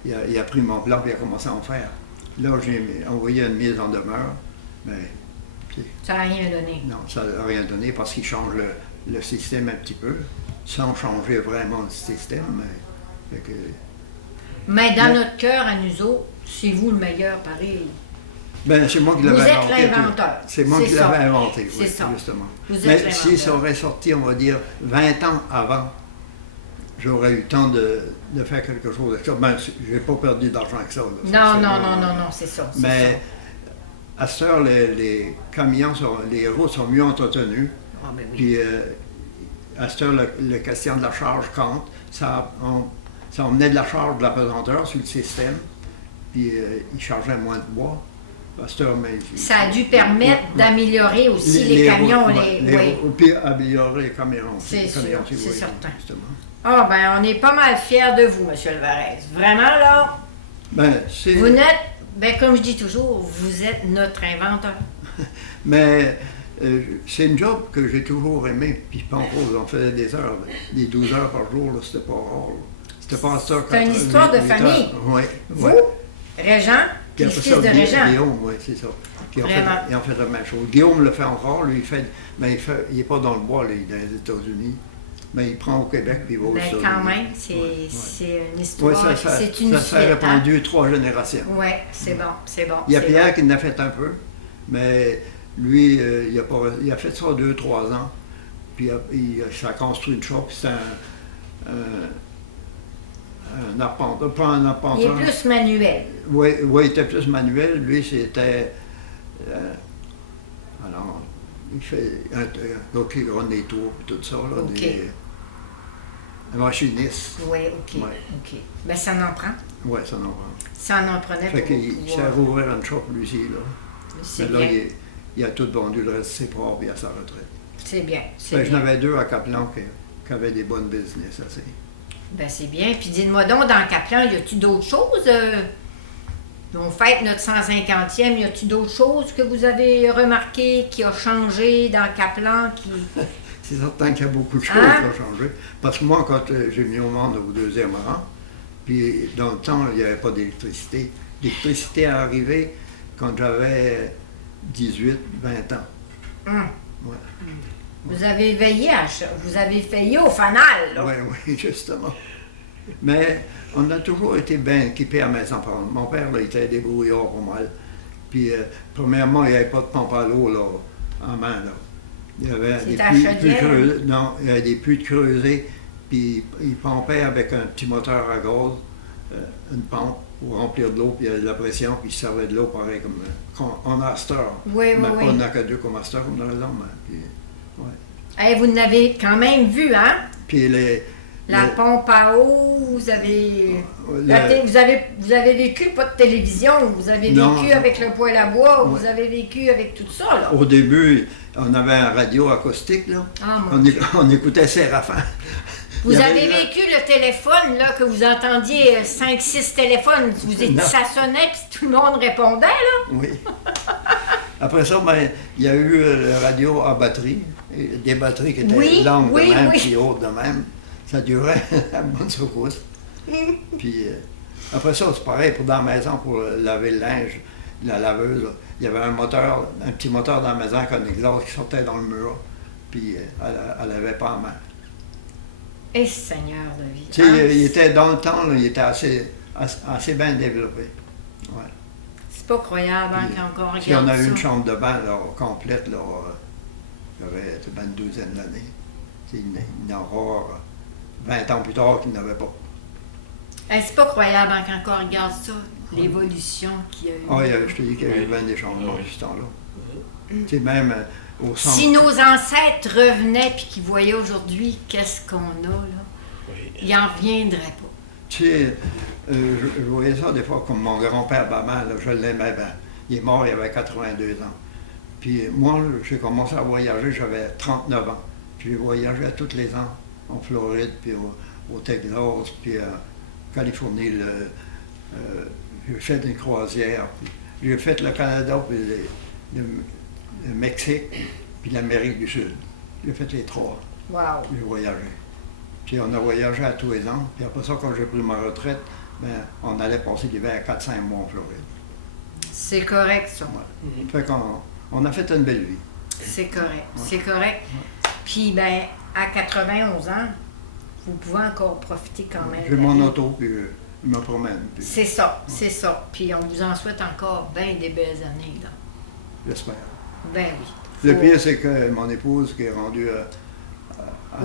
il a pris mon plan et il a commencé à en faire. Là, j'ai envoyé une mise en demeure, mais Ça n'a rien donné. non, ça n'a rien donné parce qu'il change le système un petit peu, sans changer vraiment le système. Mais dans notre cœur, à nous autres, c'est vous le meilleur, pareil. Ben, c'est moi qui Vous l'avais êtes inventé. l'inventeur. C'est moi C'est qui ça. l'avais inventé, C'est oui, ça. justement. Vous êtes Mais l'inventeur. si ça aurait sorti, on va dire, 20 ans avant, j'aurais eu le temps de faire quelque chose avec ça. Ben, j'ai pas perdu d'argent avec ça. Là. Non, c'est ça. c'est Mais à cette heure, les camions, les routes sont mieux entretenues. ça. Ah, ben oui. Puis à cette heure, la question de la charge compte. Ça emmenait de la charge de la pesanteur sur le système. Puis ils chargeaient moins de bois. À cette heure, mais, Ça a dû permettre Ouais. d'améliorer aussi les camions. routes, Oui. routes, puis améliorer les camions. C'est les sûr, camions, c'est oui, certain. justement. Ah, ben, on est pas mal fiers de vous, M. Levarez. Vraiment, là, Ben, c'est... vous n'êtes, ben, comme je dis toujours, vous êtes notre inventeur. Mais c'est une job que j'ai toujours aimé. Puis pas en cause, on faisait des heures, des 12 heures par jour, là, c'était pas rare. Là. C'était pas ça. C'est une histoire de famille. Oui. Vous, Régent, puis le après fils ça, de Régent. Guillaume, oui, c'est ça. Ils ont Vraiment. fait la même chose. Guillaume le fait encore, lui, mais il n'est pas dans le bois, là, il est dans les États-Unis. Mais il prend au Québec, puis il va aux Mais États-Unis. quand même, c'est une Oui, histoire, c'est une ça suite. a répandu 3 générations. Oui, c'est bon, c'est bon. Il y a c'est Pierre bon. qui en a fait un peu, mais lui, il a fait ça 2-3 ans. Puis ça a construit une shop, c'est un arpenteur, pas un Il arpenteur. est plus manuel. Oui, il était plus manuel. Lui, c'était... alors, il fait un gars qui gronde des tours et tout ça, là, OK. un machiniste. Oui, OK, Ouais. OK. Ben, ça en prend. Oui, ça en prend. Ça en prenait Fait pour qu'il s'est pouvoir- rouvert une shop, lui aussi, là. C'est Mais là, bien. il a tout vendu, le reste, c'est propre, et à sa retraite. C'est bien, c'est Ben, bien. j'en avais 2 à Caplan qui avaient des bonnes business assez. Ben, c'est bien. Puis dites-moi donc, dans Caplan, y a-t-il d'autres choses? On fête notre 150e. Y a-t-il d'autres choses que vous avez remarquées qui a changé dans Caplan? C'est certain qu'il y a beaucoup de choses Hein? qui ont changé. Parce que moi, quand j'ai venu au monde au 2e rang, puis dans le temps, il n'y avait pas d'électricité. L'électricité est arrivée quand j'avais 18, 20 ans. Hum. Ouais. Vous avez veillé vous avez veillé au fanal, là. Oui, oui, justement. Mais on a toujours été bien équipés à la maison. Mon père, là, il était débrouillard pour mal. Puis, premièrement, il n'y avait pas de pompe à l'eau, là, en main, là. Il y avait C'est des à puits chaudière? creusés. Non, il y avait des puits de creusés. Puis, il pompait avec un petit moteur à gaz, une pompe, pour remplir de l'eau, puis il y avait de la pression, puis il servait de l'eau pareil comme on a à cette heure. Oui, Mais oui, pas oui. un aqueduc comme à cette heure, comme dans les hommes. Puis, ouais. Hey, vous n'avez quand même vu, hein? Puis La pompe à eau, vous avez... le- Vous avez vécu pas de télévision, vous avez Non. vécu avec le poêle à bois, Ouais. vous avez vécu avec tout ça, là. Au début, on avait un radio acoustique, là. Ah, mon On écoutait Séraphin. Vous Il y avait avez là- vécu le téléphone, là, que vous entendiez 5-6 téléphones, Non. ça sonnait, puis tout le monde répondait, là. Oui. Après ça, ben, il y a eu le radio à batterie, et des batteries qui étaient Oui, longues oui, de même, oui. puis hautes de même. Ça durait à bonne secousse. Puis après ça, c'est pareil pour dans la maison, pour laver le linge, la laveuse. Là. Il y avait un moteur, un petit moteur dans la maison avec un exhaust qui sortait dans le mur. Puis elle n'avait pas en main. Eh, Seigneur de vie. Tu sais, Hein? il était dans le temps, là, il était assez bien développé. Ouais. C'est pas croyable, hein, Puis, quand on Si on regarde a eu ça. une chambre de bain là, complète, là, il y avait ben, une douzaine d'années. Tu sais, il y en aura 20 ans plus tard qu'il n'avait pas. Eh, c'est pas croyable, hein, quand on regarde ça, l'évolution qu'il y a eu. Ah, je te dis qu'il y a eu bien des changements Oui. à ce temps-là. Tu sais, même au centre. Si nos ancêtres revenaient puis qu'ils voyaient aujourd'hui qu'est-ce qu'on a, là, Oui. ils n'en reviendraient pas. Tu sais, je voyais ça des fois comme mon grand-père Baman, là, je l'aimais bien. Il est mort, il avait 82 ans. Puis moi, j'ai commencé à voyager, j'avais 39 ans. Puis j'ai voyagé à tous les ans, en Floride, puis au Texas, puis en Californie. J'ai fait une croisière. J'ai fait le Canada, puis le Mexique, puis l'Amérique du Sud. J'ai fait les trois. Wow. J'ai voyagé. Puis on a voyagé à tous les ans. Puis après ça, quand j'ai pris ma retraite, ben, on allait passer l'hiver à 4-5 mois en Floride. C'est correct, ça. Ouais. Fait qu'on a fait une belle vie. C'est correct. C'est correct. Puis, ben, à 91 ans, vous pouvez encore profiter quand même. J'ai de mon la vie. auto, puis je me promène. Puis C'est ça, c'est ça. Puis on vous en souhaite encore bien des belles années, là. j'espère. Ben oui. Le Faut- pire, c'est que mon épouse qui est rendue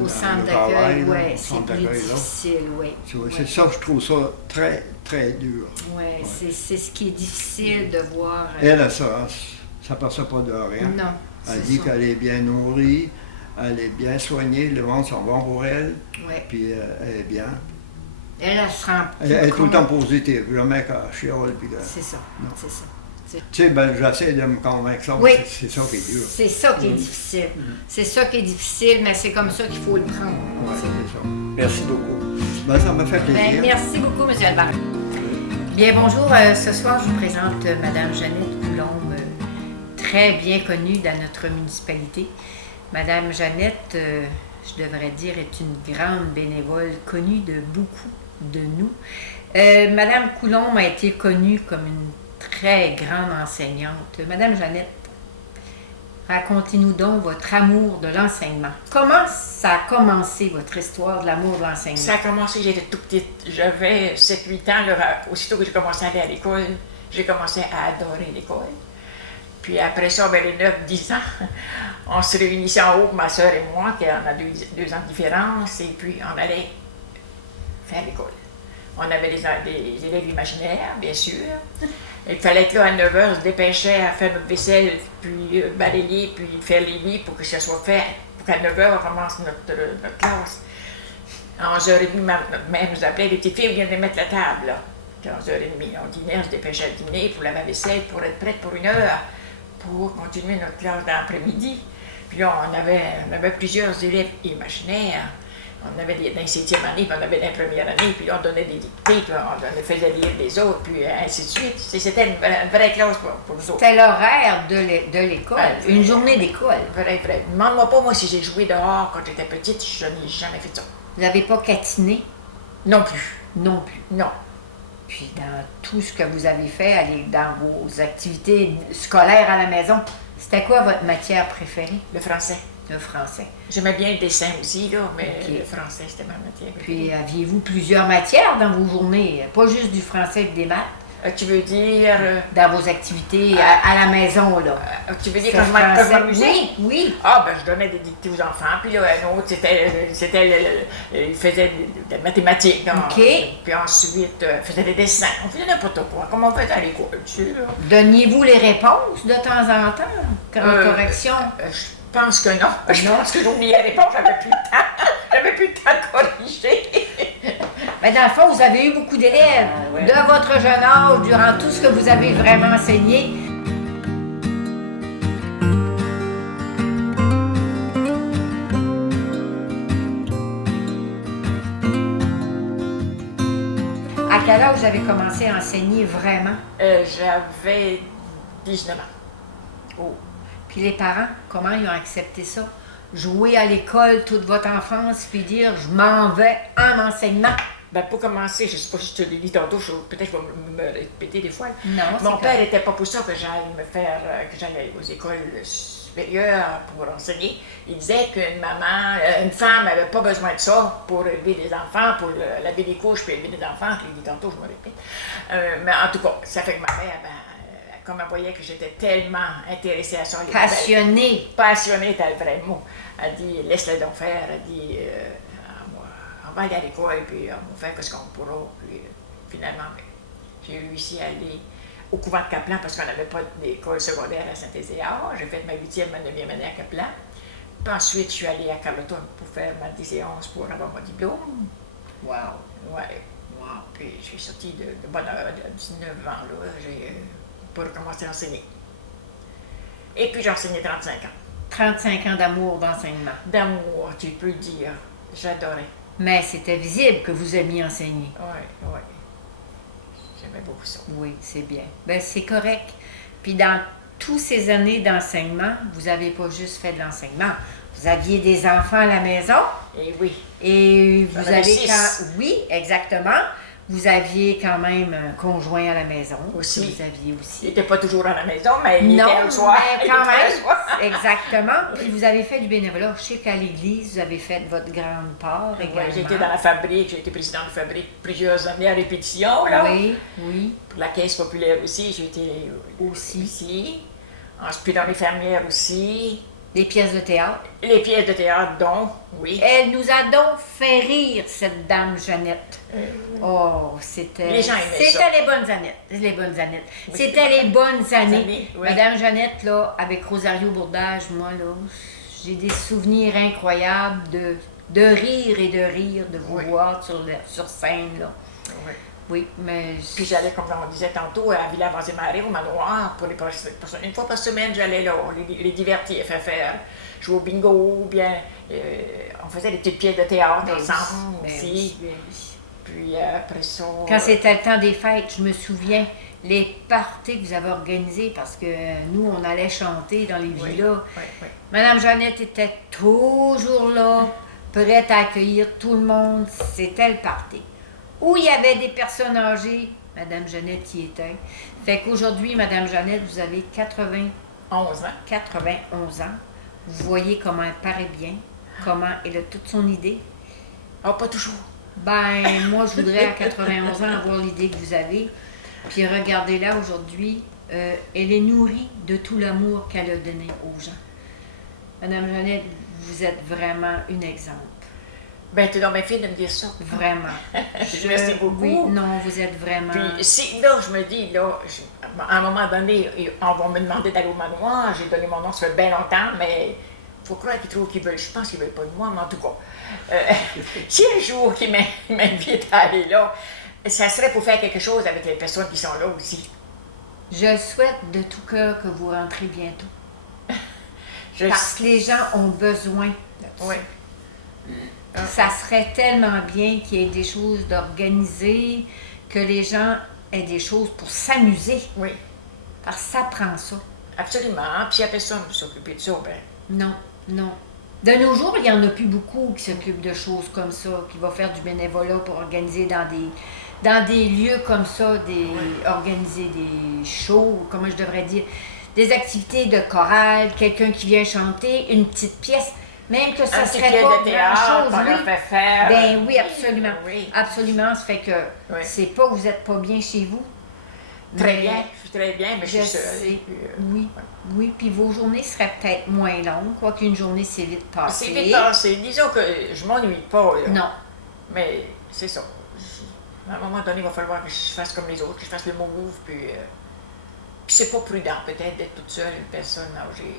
Au centre au travail, d'accueil, là, oui, au c'est centre plus d'accueil, là. difficile, oui. Tu vois, Ouais. c'est ça, je trouve ça très, très dur. Ouais, c'est ce qui est difficile de voir. Elle, ça s'aperçoit pas de rien. Non, Elle c'est dit ça. qu'elle est bien nourrie, elle est bien soignée, les ventres sont bons pour elle, Ouais. puis elle est bien. Elle se rend Elle est tout le compte. temps positive. Le mec a chiole, puis C'est ça, Non. c'est ça. tu sais, ben, j'essaie de me convaincre ça, Oui. mais c'est ça qui est dur. C'est ça qui est difficile. C'est ça qui est difficile, mais c'est comme ça qu'il faut le prendre. Ouais, c'est ça. Merci beaucoup. Ben, ça me fait Ben, plaisir. merci beaucoup, M. Alvar. Bien, bonjour. Ce soir, je vous présente Mme Jeannette Coulombe, très bien connue dans notre municipalité. Mme Jeannette, je devrais dire, est une grande bénévole, connue de beaucoup de nous. Mme Coulombe a été connue comme une très grande enseignante. Mme Jeannette, racontez-nous donc votre amour de l'enseignement. Comment ça a commencé, votre histoire de l'amour de l'enseignement? Ça a commencé, j'étais tout petite. J'avais 7-8 ans. Là, aussitôt que j'ai commencé à aller à l'école, j'ai commencé à adorer l'école. Puis après ça, ben, les 9-10 ans, on se réunissait en haut, ma soeur et moi, qui en a 2 ans de différence, et puis on allait faire l'école. On avait des élèves imaginaires, bien sûr. Il fallait être là à 9h, se dépêcher à faire notre vaisselle, puis balayer, puis faire les lits pour que ça soit fait, pour qu'à 9h, on commence notre classe. À 11h30, notre mère nous appelait, les petites filles viennent de mettre la table. Là. Puis à 11h30, on dînait, on se dépêchait à dîner pour laver la vaisselle, pour être prête pour 1 heure, pour continuer notre classe d'après-midi. Puis là, on avait plusieurs élèves imaginaires. On avait dans les 7e année, puis on avait dans la première année, puis là, on donnait des dictées, puis on faisait lire des autres, puis ainsi de suite. C'était une vraie classe pour nous autres. C'était l'horaire de l'école, une journée d'école. Vrai. Demande-moi pas, moi, si j'ai joué dehors quand j'étais petite, je n'ai jamais fait ça. Vous n'avez pas catiné? Non plus. Non plus. Non. Puis dans tout ce que vous avez fait, dans vos activités scolaires à la maison, c'était quoi votre matière préférée? Le français. Le français. J'aimais bien le dessin aussi, là, mais Ok. le français, c'était ma matière. Puis aviez-vous plusieurs matières dans vos journées? Pas juste du français et des maths? Tu veux dire... Dans vos activités à la maison, là? tu veux dire C'est quand je m'amusais? Oui, oui. Ah, ben je donnais des dictées aux enfants, puis là, un autre, il faisait des mathématiques. Donc, OK. Puis ensuite, faisait des dessins. On faisait n'importe quoi, comme on faisait à l'école, tu sais, là. Donniez-vous les réponses de temps en temps, en correction? Je pense que non. Je pense que j'oubliais les réponses, j'avais plus le temps. J'avais plus le temps de corriger. Mais dans le fond, vous avez eu beaucoup d'élèves ouais. de votre jeune âge, durant tout ce que vous avez vraiment enseigné. À quel âge vous avez commencé à enseigner vraiment? J'avais 19 ans. Oh. Puis les parents, comment ils ont accepté ça? Jouer à l'école toute votre enfance, puis dire « je m'en vais en enseignement ». Ben, pour commencer, je ne sais pas si je te l'ai dit tantôt, peut-être que je vais me répéter des fois. Non, Mon c'est père correct. n'était pas pour ça que j'aille aux écoles supérieures pour enseigner. Il disait qu'une maman, une femme n'avait pas besoin de ça pour élever des enfants, pour laver des couches, puis élever des enfants. Je l'ai dit tantôt, je me répète. Mais en tout cas, ça fait que ma mère, comme elle voyait que j'étais tellement intéressée à ça. Passionnée. Passionnée, c'est le vrai mot. Elle dit, laisse-le donc faire. Elle dit, on va aller à l'école, puis on va faire ce qu'on pourra. Puis finalement, j'ai réussi à aller au couvent de Caplan parce qu'on n'avait pas d'école secondaire à Saint-Ézéard. J'ai fait ma 8e, ma 9e année à Caplan. Puis ensuite, je suis allée à Carleton pour faire ma déséance pour avoir mon diplôme. Wow. Ouais. Wow. Puis je suis sortie de bonne heure, de 19 ans, là. J'ai pour recommencer à enseigner. Et puis j'ai enseigné 35 ans. 35 ans d'amour, d'enseignement. D'amour, tu peux le dire. J'adorais. Mais c'était visible que vous aimiez enseigner. Oui. J'aimais beaucoup ça. Oui, c'est bien. Ben c'est correct. Puis dans toutes ces années d'enseignement, vous n'avez pas juste fait de l'enseignement. Vous aviez des enfants à la maison. Et oui. Et vous J'en avais avez 6. Oui, exactement. Vous aviez quand même un conjoint à la maison. Aussi. Que vous aviez Il aussi. n'était pas toujours à la maison, mais il Non, était le soir. mais Il quand était le même. soir. Exactement. Puis vous avez fait du bénévolat. Je sais qu'à l'église, vous avez fait votre grande part également. Ouais, j'ai été dans la fabrique, j'ai été président de fabrique plusieurs années à répétition, là. Oui. Pour la caisse populaire aussi, j'ai été ici. Puis dans les fermières aussi. Les pièces de théâtre. Les pièces de théâtre, donc, oui. Elle nous a donc fait rire, cette dame Jeannette. Oh, c'était... Les gens aimaient ça. C'était les bonnes années. Les bonnes années. C'était les bonnes années. oui. Madame Jeannette, là, avec Rosario Bourdage, moi, là, j'ai des souvenirs incroyables de rire et de rire, de vous Oui. voir sur scène, là. Oui. Oui, mais... Puis j'allais, comme on disait tantôt, à Villa Marais au manoir, pour les une fois par semaine, j'allais là, les divertir, faire jouer au bingo, ou bien on faisait des petites pièces de théâtre ensemble aussi. Puis après ça... Quand c'était le temps des fêtes, je me souviens, les parties que vous avez organisées, parce que nous, on allait chanter dans les villas. Oui. Madame Jeannette était toujours là, prête à accueillir tout le monde. C'était le party. Où il y avait des personnes âgées, Madame Jeannette y était. Fait qu'aujourd'hui, Madame Jeannette, vous avez 11 ans. 91 ans. Vous voyez comment elle paraît bien, comment elle a toute son idée. Ah, pas toujours. Ben, moi, je voudrais à 91 ans avoir l'idée que vous avez. Puis regardez-la aujourd'hui, elle est nourrie de tout l'amour qu'elle a donné aux gens. Madame Jeannette, vous êtes vraiment un exemple. Ben, t'es dans mes filles de me dire ça. Vraiment. Merci beaucoup. Oui, non, vous êtes vraiment... Puis si, là, je me dis, là, à un moment donné, on va me demander d'aller au manoir. J'ai donné mon nom, ça fait bien longtemps, mais il faut croire qu'ils trouvent qu'ils veulent. Je pense qu'ils ne veulent pas de moi, mais en tout cas. Si un jour qu'ils m'invitent à aller là, ça serait pour faire quelque chose avec les personnes qui sont là aussi. Je souhaite de tout cœur que vous rentrez bientôt. Parce que les gens ont besoin de ça. Oui. Ça serait tellement bien qu'il y ait des choses d'organiser, que les gens aient des choses pour s'amuser. Oui, Parce que ça prend ça. absolument. Puis après ça, on s'occuper de ça, ben, Non, non. De nos jours, il n'y en a plus beaucoup qui s'occupent de choses comme ça, qui vont faire du bénévolat pour organiser dans des lieux comme ça, organiser des shows, comment je devrais dire, des activités de chorale, quelqu'un qui vient chanter, une petite pièce, même que ça un petit serait pied pas de théâtre, grand-chose. on leur Oui. fait faire. Ben oui, absolument. Oui. Absolument, ça fait que Oui. c'est pas que vous n'êtes pas bien chez vous. Très mais bien, je suis très bien, mais je Je suis seule. sais. Puis, Oui, oui, puis vos journées seraient peut-être moins longues, quoique une journée c'est vite passé. c'est vite passé. Disons que je m'ennuie pas, là. Non. Mais c'est ça. À un moment donné, il va falloir que je fasse comme les autres, que je fasse le move, puis c'est pas prudent peut-être d'être toute seule, une personne âgée.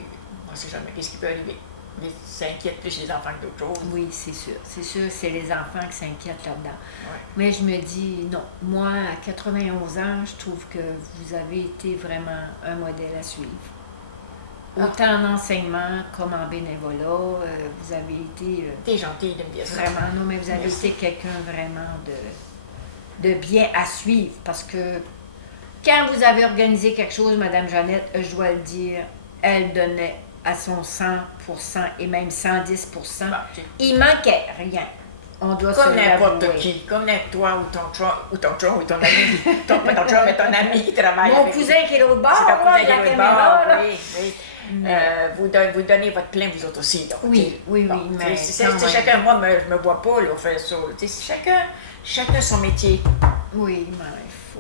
On ne sait jamais qu'est-ce qui peut arriver. Ils s'inquiètent plus les enfants que d'autres choses. Oui, c'est sûr. C'est sûr, c'est les enfants qui s'inquiètent là-dedans. Ouais. Mais je me dis, non, moi, à 91 ans, je trouve que vous avez été vraiment un modèle à suivre. Autant en enseignement comme en bénévolat, vous avez été T'es gentille de me dire ça. vraiment, non, mais vous avez Merci. été quelqu'un vraiment de bien à suivre parce que quand vous avez organisé quelque chose, Madame Jeannette, je dois le dire, elle donnait à son 100% et même 110%. Bon, c'est Il manquait rien. On doit comme se n'importe l'avouer. qui, comme toi ou ton chum, ou ton ami, pas ton chum, mais ton ami qui travaille Mon avec cousin qui est l'autre bord, C'est ton là, cousin de qui est la l'autre caméra. bord, là. oui, oui. Mais- Vous donnez votre plein, vous autres aussi. Donc, Oui, tu sais. oui, Bon, oui, tu sais, mais c'est quand même. chacun, moi, je me vois pas là, faire ça. Tu sais, chacun son métier. Oui, mais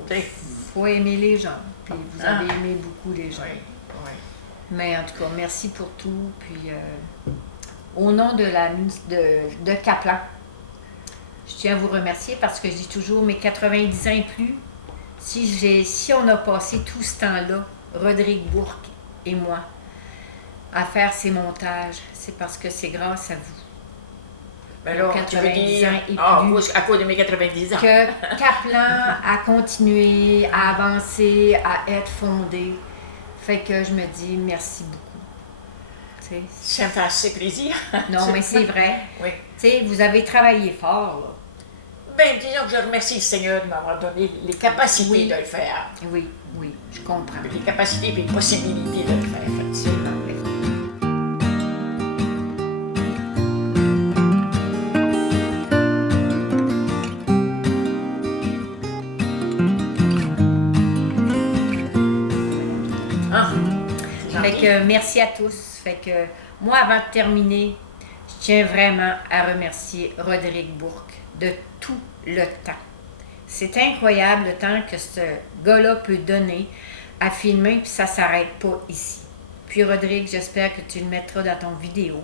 il Tu sais. faut aimer les gens. Puis vous Ah. avez aimé beaucoup les gens. Oui, oui. Mais en tout cas, merci pour tout. Puis au nom de Kaplan, je tiens à vous remercier parce que je dis toujours, mes 90 ans et plus, si on a passé tout ce temps-là, Rodrigue Bourque et moi, à faire ces montages, c'est parce que c'est grâce à vous. Mais là, tu veux 90 dire, ans et plus. à cause de mes 90 ans. Que Kaplan a continué à avancer, à être fondé. Fait que je me dis merci beaucoup. Tu sais, Ça me fait assez plaisir. non, mais c'est vrai. Oui. Tu sais, vous avez travaillé fort, là. Ben, disons que je remercie le Seigneur de m'avoir donné les capacités Oui. de le faire. Oui, oui, je comprends. Les capacités et les possibilités de le faire. Absolument. Ah, c'est Fait gentil. que merci à tous. Fait que moi, avant de terminer, je tiens vraiment à remercier Rodrigue Bourque de tout le temps. C'est incroyable le temps que ce gars-là peut donner à filmer, puis ça s'arrête pas ici. Puis Rodrigue, j'espère que tu le mettras dans ton vidéo,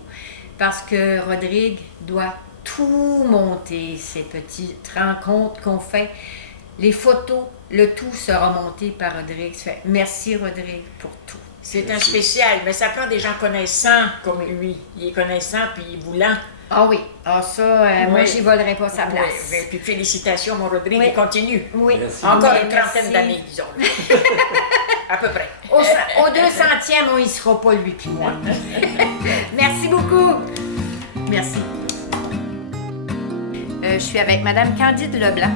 parce que Rodrigue doit tout monter, ces petites rencontres qu'on fait. Les photos, le tout sera monté par Rodrigue. Ça fait merci Rodrigue pour tout. C'est un spécial, mais ça prend des gens connaissants comme lui. Il est connaissant puis voulant. Ah oui, ah ça, moi Oui. j'y volerai pas sa Oui, place. oui. Puis félicitations, mon Rodrigue, Oui. il continue. Oui. Merci. Encore Mais une trentaine merci. d'années, disons. À peu près. Au 200e, on y sera pas lui puis moi. Merci beaucoup. Merci. Je suis avec Madame Candide Leblanc,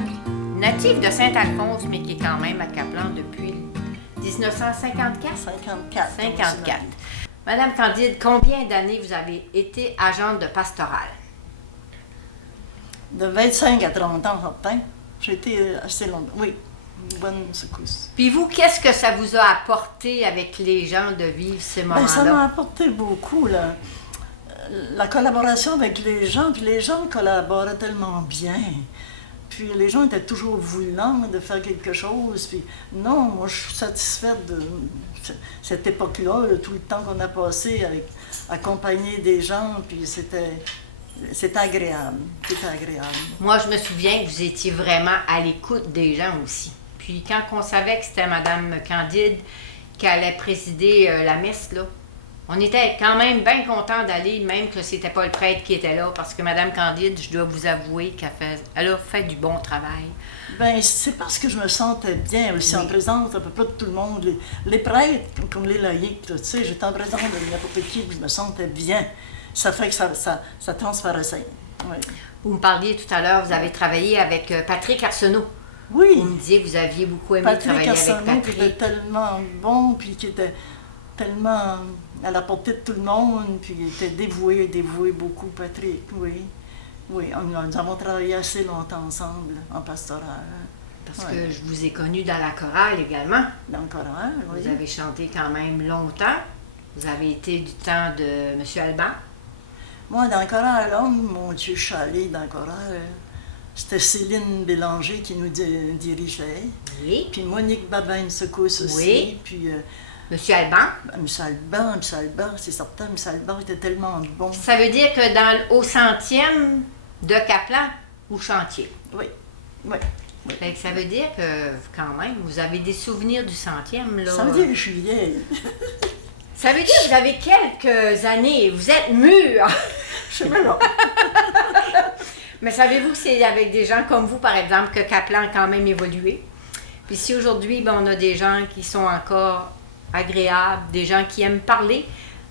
native de Saint-Alphonse, mais qui est quand même à Caplan depuis 1954. 54. 54. Madame Candide, combien d'années vous avez été agente de pastorale? De 25 à 30 ans, certain. J'ai été assez longtemps. Oui, une bonne secousse. Puis vous, qu'est-ce que ça vous a apporté avec les gens de vivre ces Ben, ça moments-là? m'a apporté beaucoup, là. La collaboration avec les gens, puis les gens collaboraient tellement bien. Puis les gens étaient toujours voulants de faire quelque chose. Puis non, moi je suis satisfaite de cette époque-là, tout le temps qu'on a passé avec accompagner des gens, puis c'était agréable. C'était agréable. Moi, je me souviens que vous étiez vraiment à l'écoute des gens aussi. Puis quand on savait que c'était Madame Candide qui allait présider la messe, là, On était quand même bien contents d'aller, même que c'était pas le prêtre qui était là, parce que Mme Candide, je dois vous avouer qu'elle a fait du bon travail. Ben, c'est parce que je me sentais bien aussi en présence à peu près de tout le monde. Les prêtres, comme les laïcs, tu sais, j'étais en présence de n'importe qui, je me sentais bien. Ça fait que ça transparaissait. Oui. Vous me parliez tout à l'heure, vous avez travaillé avec Patrick Arsenault. Oui. Vous me disiez que vous aviez beaucoup aimé Patrick travailler Arsenault, avec Patrick. qui était tellement bon, puis qui était tellement à la portée de tout le monde, puis il était dévoué beaucoup, Patrick, oui. Oui, nous avons travaillé assez longtemps ensemble, en pastoral. Parce que je vous ai connu dans la chorale également. Dans le choral, oui. Vous avez chanté quand même longtemps. Vous avez été du temps de M. Alban. Moi, dans le choral, oh, mon Dieu, je suis allée dans le choral. C'était Céline Bélanger qui nous dirigeait. Oui. Puis Monique Babin-Secousse aussi. Oui. Puis M. Alban. M. Alban, c'est certain, M. Alban était tellement bon. Ça veut dire que au 100e de Caplan, vous chantiez. Oui, oui. Fait que ça veut dire que, quand même, vous avez des souvenirs du 100e, là. Ça veut dire que je suis vieille. Ça veut dire que vous avez quelques années, vous êtes mûrs. Je sais pas là. Mais savez-vous que c'est avec des gens comme vous, par exemple, que Caplan a quand même évolué? Puis si aujourd'hui, ben, on a des gens qui sont encore agréables, des gens qui aiment parler,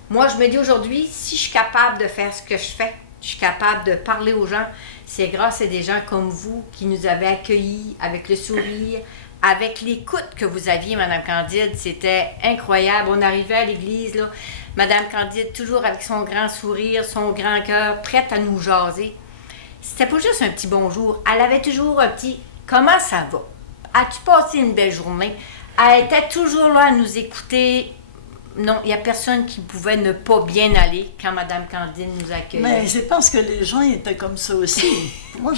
moi, je me dis aujourd'hui, si je suis capable de faire ce que je fais, je suis capable de parler aux gens, c'est grâce à des gens comme vous qui nous avez accueillis avec le sourire, avec l'écoute que vous aviez, Mme Candide. C'était incroyable. On arrivait à l'église, là, Mme Candide, toujours avec son grand sourire, son grand cœur, prête à nous jaser. C'était pas juste un petit bonjour. Elle avait toujours un petit « Comment ça va? As-tu passé une belle journée? » Elle était toujours là à nous écouter. Non, il n'y a personne qui pouvait ne pas bien aller quand Mme Candide nous accueillait. Mais c'est parce que les gens étaient comme ça aussi. Moi,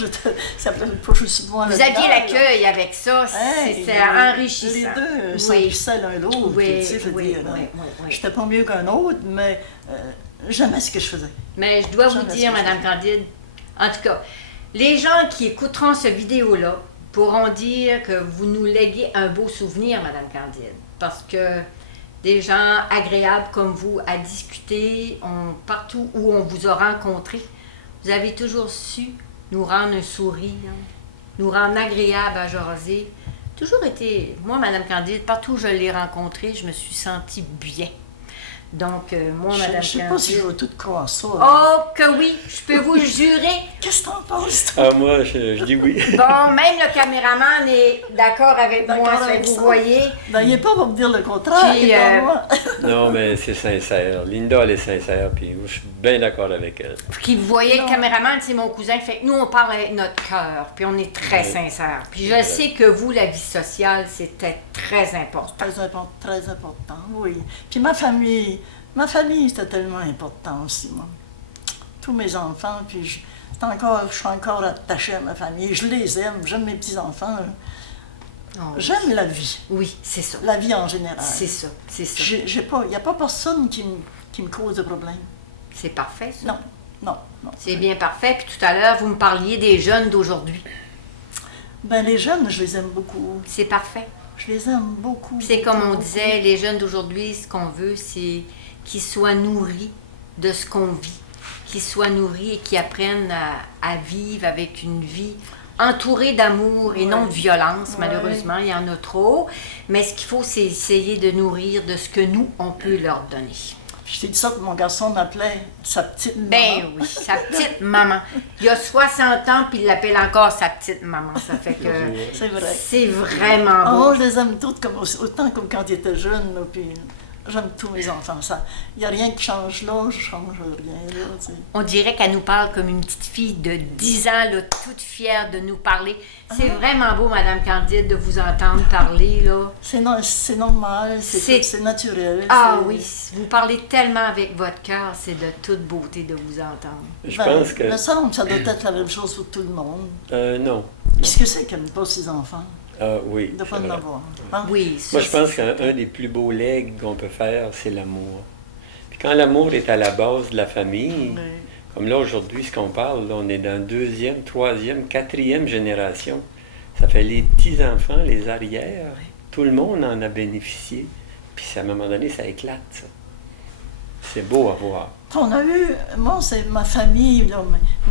ça faisait pas juste moi. Vous aviez l'accueil avec ça, Hey, c'était enrichissant. Les deux Oui. s'enrichissaient l'un l'autre. Oui, tu sais, je veux oui, dire, oui, oui, oui. J'étais pas mieux qu'un autre, mais j'aimais ce que je faisais. Mais je dois vous Jamais dire, ce que Mme Candide, en tout cas, les gens qui écouteront cette vidéo-là pourront dire que vous nous léguez un beau souvenir, Mme Candide, parce que des gens agréables comme vous à discuter, partout où on vous a rencontré, vous avez toujours su nous rendre un sourire, nous rendre agréables à jaser. Toujours été, moi, Mme Candide, partout où je l'ai rencontrée, je me suis sentie bien. Donc, moi, Mme Candide... Je sais pas si je veux tout croire ça. Oh, que oui! Je peux vous le jurer. Qu'est-ce que t'en penses, toi? Ah, moi, je dis oui. Bon, même le caméraman est d'accord avec moi, D'accord ça, avec vous ça. voyez. Ben, il n'est pas pour me dire le contraire, Puis, il est pas moi. Non, mais c'est sincère. Linda, elle est sincère, puis je suis bien d'accord avec elle. Qui vous voyez, Non. le caméraman, c'est mon cousin. Fait que nous, on parle avec notre cœur, puis on est très Oui. sincère. Puis je sais que vous, la vie sociale, c'était très important. Très important, oui. Puis ma famille, c'était tellement important aussi, moi. Tous mes enfants, puis je suis encore attachée à ma famille. Je les aime, j'aime mes petits-enfants. Oh, J'aime la vie, oui, c'est ça. la vie en général. C'est ça, c'est ça. Il n'y a pas personne qui me cause de problème. C'est parfait, ça. Non, non, non. C'est bien parfait. Puis tout à l'heure, vous me parliez des jeunes d'aujourd'hui. Ben, les jeunes, je les aime beaucoup. C'est parfait. Je les aime beaucoup. C'est comme on beaucoup. disait, les jeunes d'aujourd'hui, ce qu'on veut, c'est qu'ils soient nourris de ce qu'on vit, qu'ils soient nourris et qu'ils apprennent à vivre avec une vie entourée d'amour et non de violence. Ouais. Malheureusement, il y en a trop. Mais ce qu'il faut, c'est essayer de nourrir de ce que nous, on peut leur donner. Je t'ai dit ça que mon garçon m'appelait sa petite maman. Ben oui, sa petite maman. Il a 60 ans, puis il l'appelle encore sa petite maman. Ça fait que C'est vrai. c'est vraiment Oh, beau. je les aime toutes autant comme quand ils étaient jeunes. Là, puis j'aime tous mes enfants. Il n'y a rien qui change là, je change rien là. Tu sais. On dirait qu'elle nous parle comme une petite fille de 10 ans, là, toute fière de nous parler. C'est vraiment beau, Madame Candide, de vous entendre parler, là. C'est normal, C'est- c'est naturel. Ah c'est- oui, vous parlez tellement avec votre cœur, c'est de toute beauté de vous entendre. Je Ben, pense que... me semble que ça doit être la même chose pour tout le monde. Non. Qu'est-ce que c'est qu'elle n'aime pas ses enfants? Ah oui. De ne pas c'est en vrai. avoir. Hein? Oui, ça, Moi, je pense qu'un des plus beaux legs qu'on peut faire, c'est l'amour. Puis quand l'amour est à la base de la famille, Mais- comme là aujourd'hui, ce qu'on parle, là, on est dans 2e, 3e, 4e génération. Ça fait les petits-enfants, les arrières. Tout le monde en a bénéficié. Puis à un moment donné, ça éclate, ça. C'est beau à voir. On a eu, moi, c'est ma famille, là,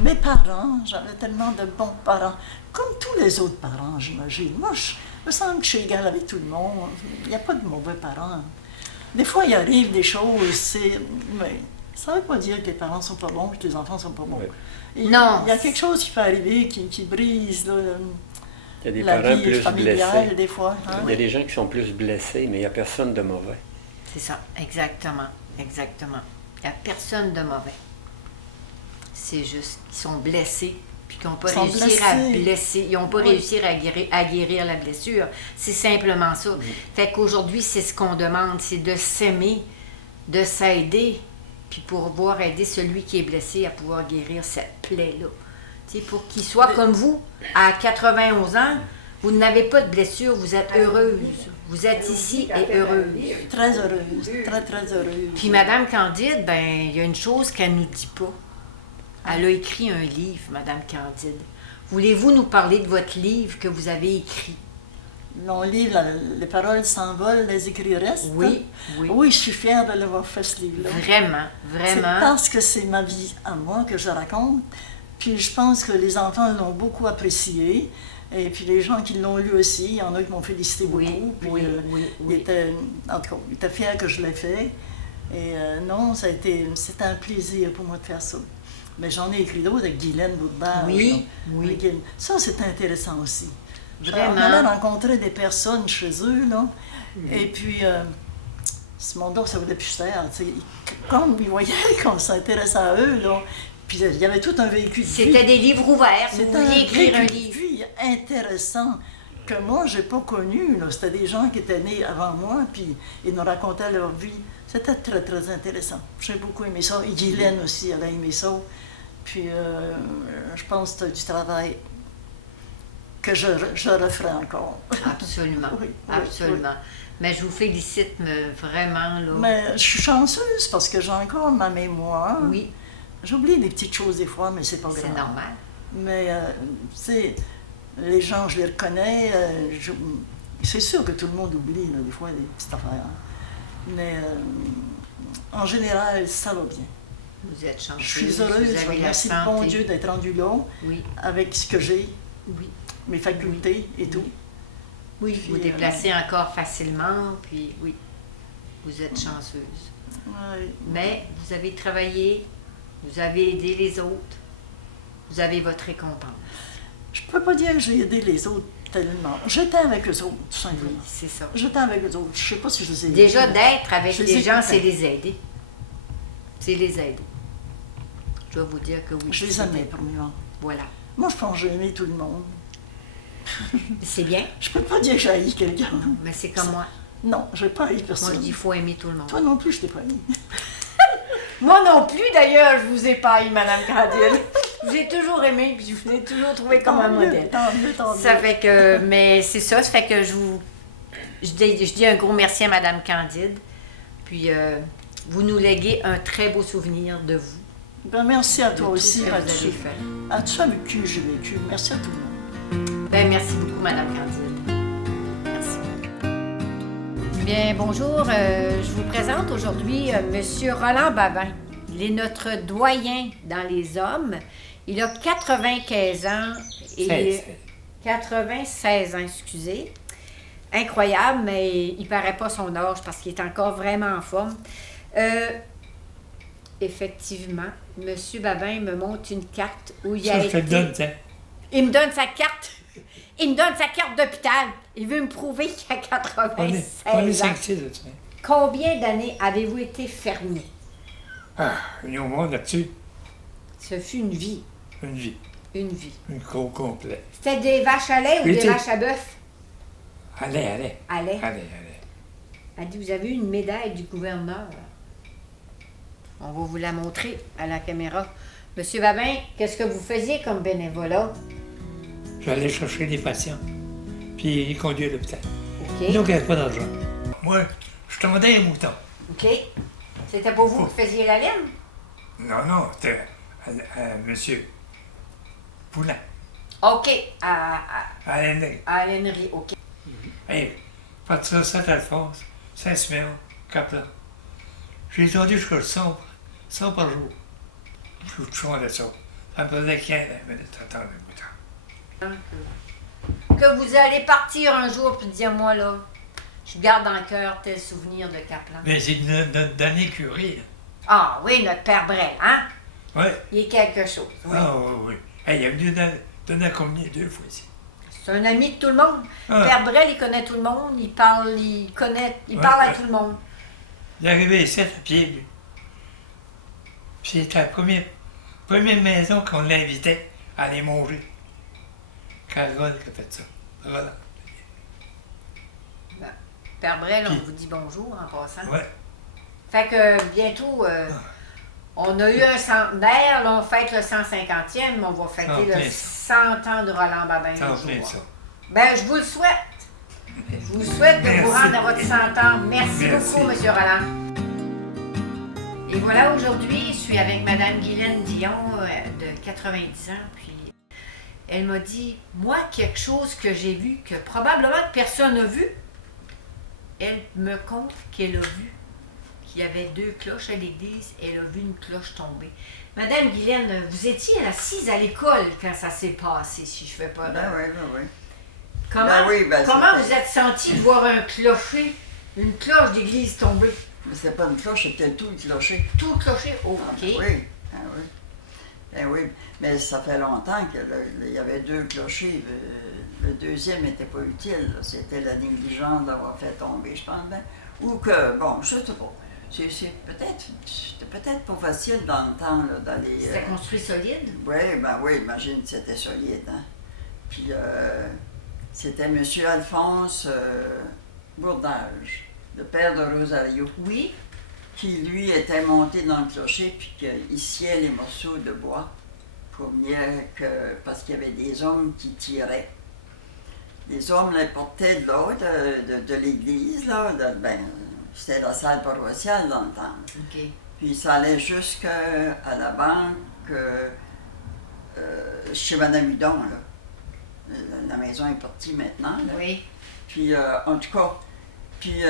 mes parents, j'avais tellement de bons parents, comme tous les autres parents, j'imagine. Moi, je me sens que je suis égale avec tout le monde. Il n'y a pas de mauvais parents. Des fois, il arrive des choses, mais ça ne veut pas dire que les parents ne sont pas bons et que les enfants ne sont pas bons. Oui. Non. Il y a quelque chose qui peut arriver qui brise là, Il y a des la parents vie plus familiale, blessés. des fois. Hein? Il y a des gens qui sont plus blessés, mais il n'y a personne de mauvais. C'est ça, exactement, exactement. Il n'y a personne de mauvais. C'est juste qu'ils sont blessés, puis qu'ils n'ont pas réussi à blesser. Ils n'ont pas réussi à guérir la blessure. C'est simplement ça. Fait qu'aujourd'hui, c'est ce qu'on demande, c'est de s'aimer, de s'aider, puis pour pouvoir aider celui qui est blessé à pouvoir guérir cette plaie-là. Tu sais, pour qu'il soit comme vous, à 91 ans, vous n'avez pas de blessure, vous êtes heureuse. Vous êtes ici et heureuse. Très heureuse, très, très heureuse. Puis Madame Candide, ben il y a une chose qu'elle ne nous dit pas. Elle a écrit un livre, Madame Candide. Voulez-vous nous parler de votre livre que vous avez écrit? Mon livre, Les paroles s'envolent, les écrits restent. Oui, oui. Oui, je suis fière de l'avoir fait, ce livre-là. Vraiment, C'est vraiment. parce que c'est ma vie à moi que je raconte. Puis je pense que les enfants l'ont beaucoup apprécié. Et puis les gens qui l'ont lu aussi, il y en a qui m'ont félicité beaucoup. Oui, Puis, oui. Ils étaient, en tout cas, ils étaient fiers que je l'ai fait. Et non, c'était un plaisir pour moi de faire ça. Mais j'en ai écrit d'autres avec Guylaine Boudbard. Oui, oui. Ça, c'est intéressant aussi. Vraiment. On allait rencontrer des personnes chez eux, là. Et puis, ce monde-là, ça valait plus cher. Comme ils voyaient qu'on s'intéressait à eux, là, puis il y avait tout un véhicule de vie. C'était des livres ouverts. Vous C'était vouliez écrire un véhicule de livre. vie intéressant que moi, je n'ai pas connu. C'était des gens qui étaient nés avant moi, puis ils nous racontaient leur vie. C'était très, très intéressant. J'ai beaucoup aimé ça. Et Guylaine aussi, elle a aimé ça. Puis, je pense que c'est du travail que je referai encore. Absolument, Oui, absolument. oui. Mais je vous félicite vraiment, là. Mais je suis chanceuse parce que j'ai encore ma mémoire. Oui, J'oublie des petites choses des fois, mais c'est pas grave. c'est normal. Mais, tu sais, les gens, je les reconnais. C'est sûr que tout le monde oublie, là, des fois, des petites affaires. Mais, en général, ça va bien. Vous êtes chanceuse. Je suis heureuse, vous je avez la remercie le santé. bon Dieu d'être rendu là, Oui, avec ce que j'ai, oui. mes facultés et tout. Oui, Puis, vous déplacez encore facilement, puis oui, vous êtes chanceuse. Ouais. Mais vous avez travaillé, vous avez aidé les autres, vous avez votre récompense. Je peux pas dire que j'ai aidé les autres tellement. J'étais avec eux autres, tout simplement. Oui, c'est ça. J'étais avec eux autres. Je sais pas si je les ai Déjà, aidés. d'être avec Je les les gens, écoutais. c'est les aider. C'est les aider. Je dois vous dire que oui. Je les aimais, premièrement. Voilà. Moi, je pense que j'ai aimé tout le monde. C'est bien, Je peux pas dire que j'ai haï quelqu'un. mais c'est comme moi. Non, j'ai pas haï Moi, personne. je dis qu'il faut aimer tout le monde. Toi non plus, je t'ai pas haï. Moi non plus, d'ailleurs, je vous ai pas eu, Madame Candide. Je vous ai toujours aimé, puis je vous ai toujours trouvé comme un Tant mieux, modèle. Tant mieux, tant mieux. Ça fait que, mais c'est ça, ça fait que je dis un gros merci à Madame Candide. Puis, vous nous léguez un très beau souvenir de vous. Ben, merci à de toi tout aussi, ce que vous avez Mathieu. fait. À toi avec qui j'ai vécu. Merci à tout le monde. Ben, merci beaucoup, Madame Candide. Merci. Bien, bonjour. Je vous présente aujourd'hui Monsieur Roland Babin. Il est notre doyen dans les hommes. Il a 95 ans. Et 96 ans, excusez. Incroyable, mais il paraît pas son âge parce qu'il est encore vraiment en forme. Effectivement, Monsieur Babin me montre une carte où il a Ça, je te le été... donne, tiens. Il me donne sa carte. Il me donne sa carte d'hôpital. Il veut me prouver qu'il a On est 96 ans. 5-6, là, tu sais. Combien d'années avez-vous été fermier? Ah, on est au monde là-dessus. Ce fut une vie. Une vie. Une vie. Une cour complète. C'était des vaches à lait ou Oui, des t'es- vaches à bœuf? Allez. À lait. Allez. Elle dit, vous avez eu une médaille du gouverneur. On va vous la montrer à la caméra. Monsieur Babin, qu'est-ce que vous faisiez comme bénévolat? J'allais chercher des patients, puis ils conduisaient à l'hôpital. OK. Donc, il n'y avait pas d'argent. Moi, je tendais un mouton. OK. C'était pour vous qui faisiez la laine? Non, c'était monsieur Poulain, OK. À Alain. à l'ainerie, OK. Hey, partir Saint-Alphonse, Saint-Siméon, Caplan. J'ai attendu jusqu'à 100 par jour. Je suis touchant de ça. Ça me faisait 15 minutes d'attendre le bouton. Que vous allez partir un jour puis dire, moi, là, je garde dans le cœur tel souvenir de Kaplan. Mais c'est notre dernier curé. Ah oui, notre père Brel, hein? Oui. Il est quelque chose. Oui. Ah oui, oui. Hey, il est venu donner la communion 2 fois ici. C'est un ami de tout le monde. Ah. Père Brel, il connaît tout le monde, il parle à tout le monde. Il est arrivé ici à pied, lui. Puis c'était la première maison qu'on l'invitait à aller manger. Carole qui a fait ça. Roland. Ben, Père Brel, on Puis- vous dit bonjour en passant. Oui. Fait que bientôt, on a eu un centenaire, là, on fête le 150e, mais on va fêter En le plein 100 ans de Roland Babin. C'est en un plein jour. ça. Ben, je vous le souhaite. Je vous souhaite de vous Merci. rendre à votre 100 ans. Merci Merci. beaucoup, M. Roland. Et voilà, aujourd'hui, je suis avec Mme Guylaine Dion, de 90 ans, puis elle m'a dit, moi, quelque chose que j'ai vu, que probablement que personne n'a vu, elle me conte qu'elle a vu qu'il y avait 2 cloches à l'église, elle a vu une cloche tomber. Madame Guylaine, vous étiez assise à l'école quand ça s'est passé, si je fais pas Ben oui, ben oui. Comment, Ben oui, ben comment c'était- vous êtes senti de voir un clocher, une cloche d'église tomber? Mais c'était pas une cloche, c'était tout le clocher. Tout le clocher? OK. Ah, ben oui, ben oui. Ben oui, mais ça fait longtemps qu'il y avait 2 clochers. Le deuxième n'était pas utile, là. C'était la négligence d'avoir fait tomber, je pense. Ben. Ou que, bon, je sais pas. C'était peut-être pas facile dans le temps là, d'aller. C'était construit solide? Oui, imagine, c'était solide. Hein? Puis c'était M. Alphonse Bourdage, le père de Rosario. Oui. Qui lui était monté dans le clocher puis qu'il sciait les morceaux de bois pour venir parce qu'il y avait des hommes qui tiraient. Les hommes les portaient de là, de l'église, là, c'était la salle paroissiale dans le temps. OK. Puis ça allait jusqu'à la banque, chez Mme Hudon, là. La maison est partie maintenant, là. Oui. Puis, en tout cas, puis,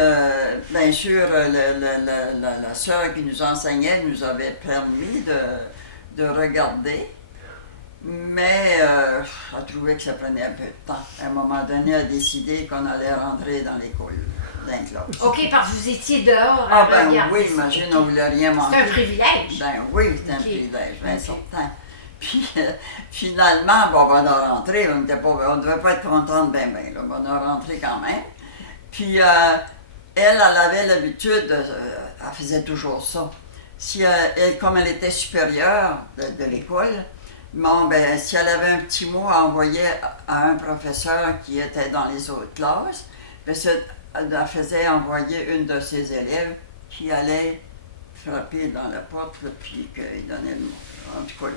bien sûr, la sœur qui nous enseignait nous avait permis de regarder, mais elle trouvait que ça prenait un peu de temps. À un moment donné, elle a décidé qu'on allait rentrer dans l'école, dans la classe. OK, parce que vous étiez dehors à Ah ben regarder oui, ça. imagine, on ne voulait rien manquer. C'est un privilège. Ben oui, c'est un OK. privilège, bien OK. certain. Puis finalement, bon, on a rentré, on ne devait pas être contente ben, là, on a rentré quand même. Puis elle avait l'habitude, elle faisait toujours ça. Si elle, comme elle était supérieure de l'école, bon, ben, si elle avait un petit mot à envoyer à un professeur qui était dans les autres classes, ben, elle faisait envoyer une de ses élèves qui allait frapper dans la porte, là, puis qu'il donnait le mot. En tout cas,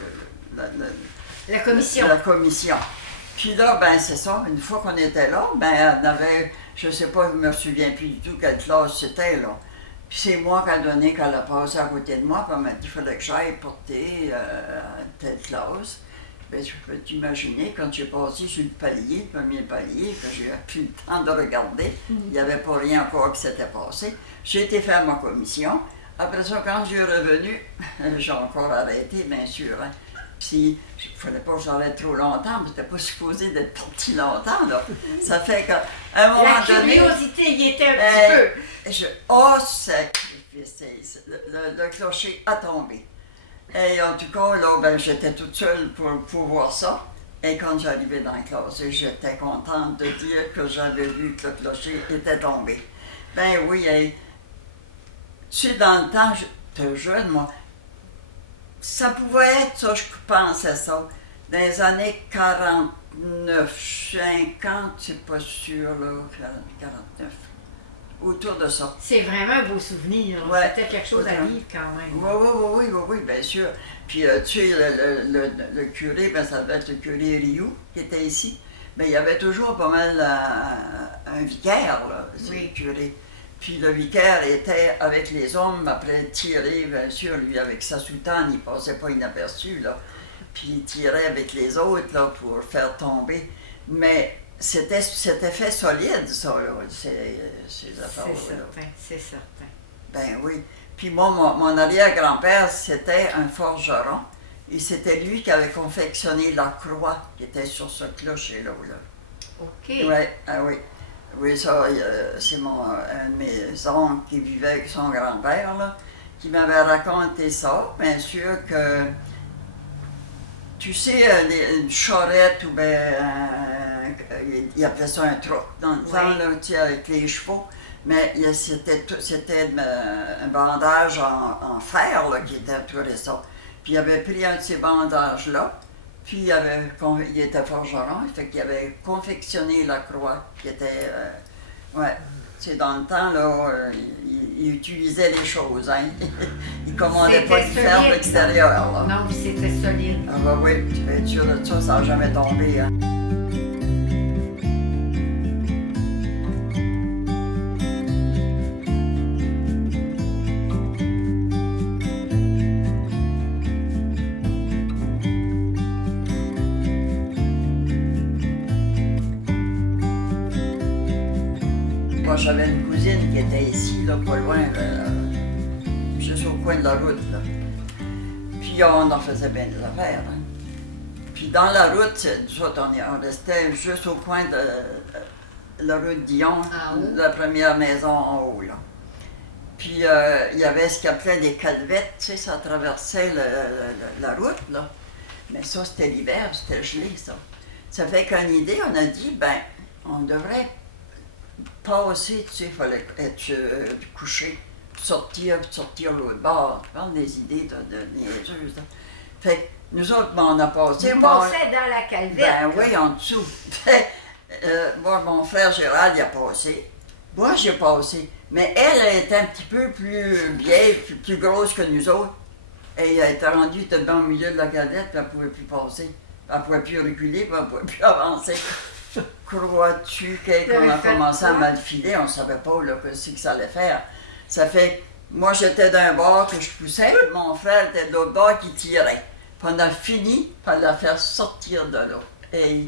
La commission. La commission. Puis là, ben c'est ça, une fois qu'on était là, ben elle avait, je sais pas, je me souviens plus du tout quelle classe c'était, là. Puis c'est moi qu'elle donnait, qu'elle a passé à côté de moi, puis elle m'a dit qu'il fallait que j'aille porter telle classe. Ben, tu peux t'imaginer, quand j'ai passé sur le palier, le premier palier, que j'ai plus le temps de regarder, il n'y avait pas rien encore qui s'était passé. J'ai été faire ma commission. Après ça, quand je suis revenu, j'ai encore arrêté, bien sûr. Hein. Puis, il ne fallait pas que j'arrête trop longtemps, mais je n'étais pas supposé d'être parti longtemps, là. Ça fait qu'à un moment La donné... curiosité y était un petit peu. Oh, sacrifice! Le clocher a tombé. Et en tout cas, là, ben, j'étais toute seule pour voir ça. Et quand j'arrivais dans la classe, j'étais contente de dire que j'avais vu que le clocher était tombé. Ben oui, et, tu sais, dans le temps, j'étais jeune, moi, ça pouvait être ça, je pensais ça. Dans les années 49, 50, c'est pas sûr, là, 49. Autour de ça. C'est vraiment un beau souvenir. Ouais. C'était quelque chose à vivre quand même. Oui, bien sûr. Puis, tu sais, le curé, ben, ça devait être le curé Rioux qui était ici. Mais il y avait toujours pas mal un vicaire, là, c'est Oui. le curé. Puis le vicaire était avec les hommes, après tirer, bien sûr, lui avec sa soutane, il passait pas inaperçu, là. Puis il tirait avec les autres, là, pour faire tomber. Mais c'était fait solide, ça, là, ces affaires-là. C'est certain. Ben oui. Puis moi, mon arrière-grand-père, c'était un forgeron. Et c'était lui qui avait confectionné la croix qui était sur ce clocher-là. OK. Ouais, ah oui. Oui, ça, c'est un de mes oncles qui vivait avec son grand-père, là, qui m'avait raconté ça. Bien sûr que, tu sais, une charrette ou bien, il appelait ça un troc dans le temps, là, tu sais, avec les chevaux. Mais c'était un bandage en fer là, qui était entouré ça. Puis il avait pris un de ces bandages-là, puis il était forgeron, fait qu'il avait confectionné la croix, qui était... ouais, c'est dans le temps, là, il utilisait les choses, hein. Il commandait pas du fer de l'extérieur, là. Non, c'est très solide. Ah bah oui, tu peux être sûr de ça, ça n'a jamais tombé, hein. Moi, j'avais une cousine qui était ici, là, pas loin, juste au coin de la route, là. Puis on en faisait bien des affaires, hein. Puis dans la route, nous autres, on restait juste au coin de la route Dion, la première maison en haut, là. Puis il y avait ce qu'ils appelaient des calvettes, tu sais, ça traversait la route, là. Mais ça, c'était l'hiver, c'était gelé, ça. Ça fait qu'une idée, on a dit, ben, on devrait passer, tu sais, il fallait être couché, sortir l'autre bord. Tu parles des idées de niaiseuses, là. Fait que nous autres, ben, on a passé. Vous passez dans la calvette? Ben oui, en dessous. Fait, moi, mon frère Gérald, il a passé. Moi, j'ai passé. Mais elle était un petit peu plus vieille, plus grosse que nous autres. Et elle était rendue, elle était dans le milieu de la calvette, puis elle ne pouvait plus passer. Elle ne pouvait plus reculer, puis elle ne pouvait plus avancer. Crois-tu qu'on a commencé à mal filer, on ne savait pas là, ce que ça allait faire. Ça fait, moi j'étais d'un bord que je poussais, puis mon frère était de l'autre bord qui tirait. Puis on a fini par la faire sortir de là. Et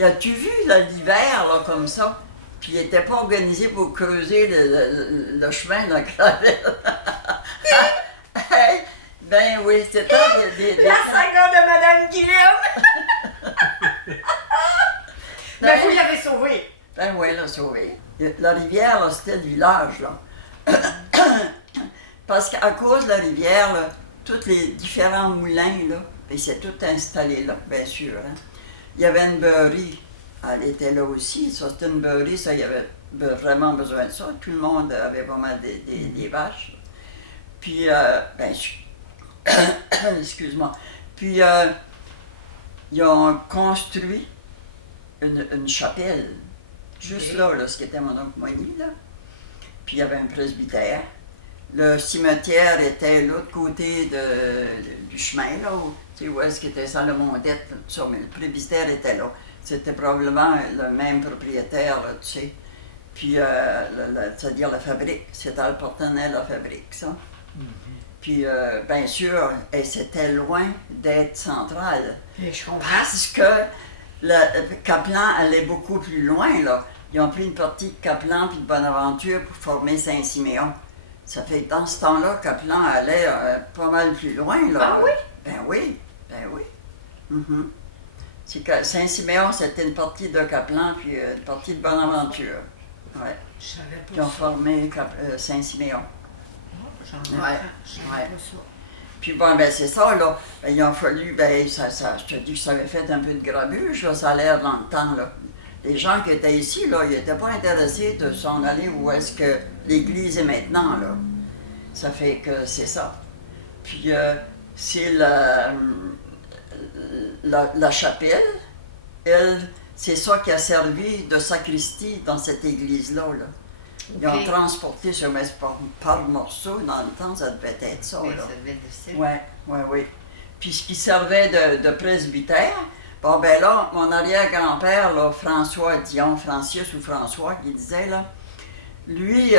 as-tu vu l'hiver là, comme ça? Puis il n'était pas organisé pour creuser le chemin de la cravette. Ben oui, c'était la saga de Madame Guilhem! Mais vous l'avez sauvé! Ben oui, elle l'a sauvé. La rivière, là, c'était le village, là. Parce qu'à cause de la rivière, là, tous les différents moulins, là, ils s'étaient tous installés là, bien sûr. Hein. Il y avait une beurrerie, elle était là aussi. Ça, c'était une beurrerie, ça, il y avait vraiment besoin de ça. Tout le monde avait pas mal des vaches. Puis, ben, excuse-moi. Puis, ils ont construit une chapelle, juste là, ce qui était mon oncle Moigny, là. Puis il y avait un presbytère. Le cimetière était de l'autre côté du chemin, là, où est-ce qu'était Salomon-Dette, tout ça, mais le presbytère était là. C'était probablement le même propriétaire, là, tu sais. Puis, c'est-à-dire la fabrique, c'était appartenait à la fabrique, ça. Puis, bien sûr, c'était loin d'être central. Je comprends. Parce que Caplan allait beaucoup plus loin, là. Ils ont pris une partie de Caplan puis de Bonaventure pour former Saint-Siméon. Ça fait que dans ce temps-là, Caplan allait pas mal plus loin, là. Ah oui? Ben oui, ben oui. C'est que Saint-Siméon, c'était une partie de Caplan puis une partie de Bonaventure. Ouais. Je savais pas. Ils ont formé Saint-Siméon. J'en ai Ouais. pas ça. Puis bon, ben c'est ça, là. Ben, il a fallu, ben, je te dis que ça avait fait un peu de grabuge, là, ça a l'air dans le temps, là. Les gens qui étaient ici, là, ils n'étaient pas intéressés de s'en aller où est-ce que l'église est maintenant, là. Ça fait que c'est ça. Puis c'est la chapelle, elle, c'est ça qui a servi de sacristie dans cette église-là, là. Ils ont transporté sur par morceaux, dans le temps, ça devait être ça, là. Ça devait être difficile. Oui. Puis ce qui servait de presbytère, bon ben là, mon arrière-grand-père, là, François Dion, Francis ou François, qui disait, là, lui,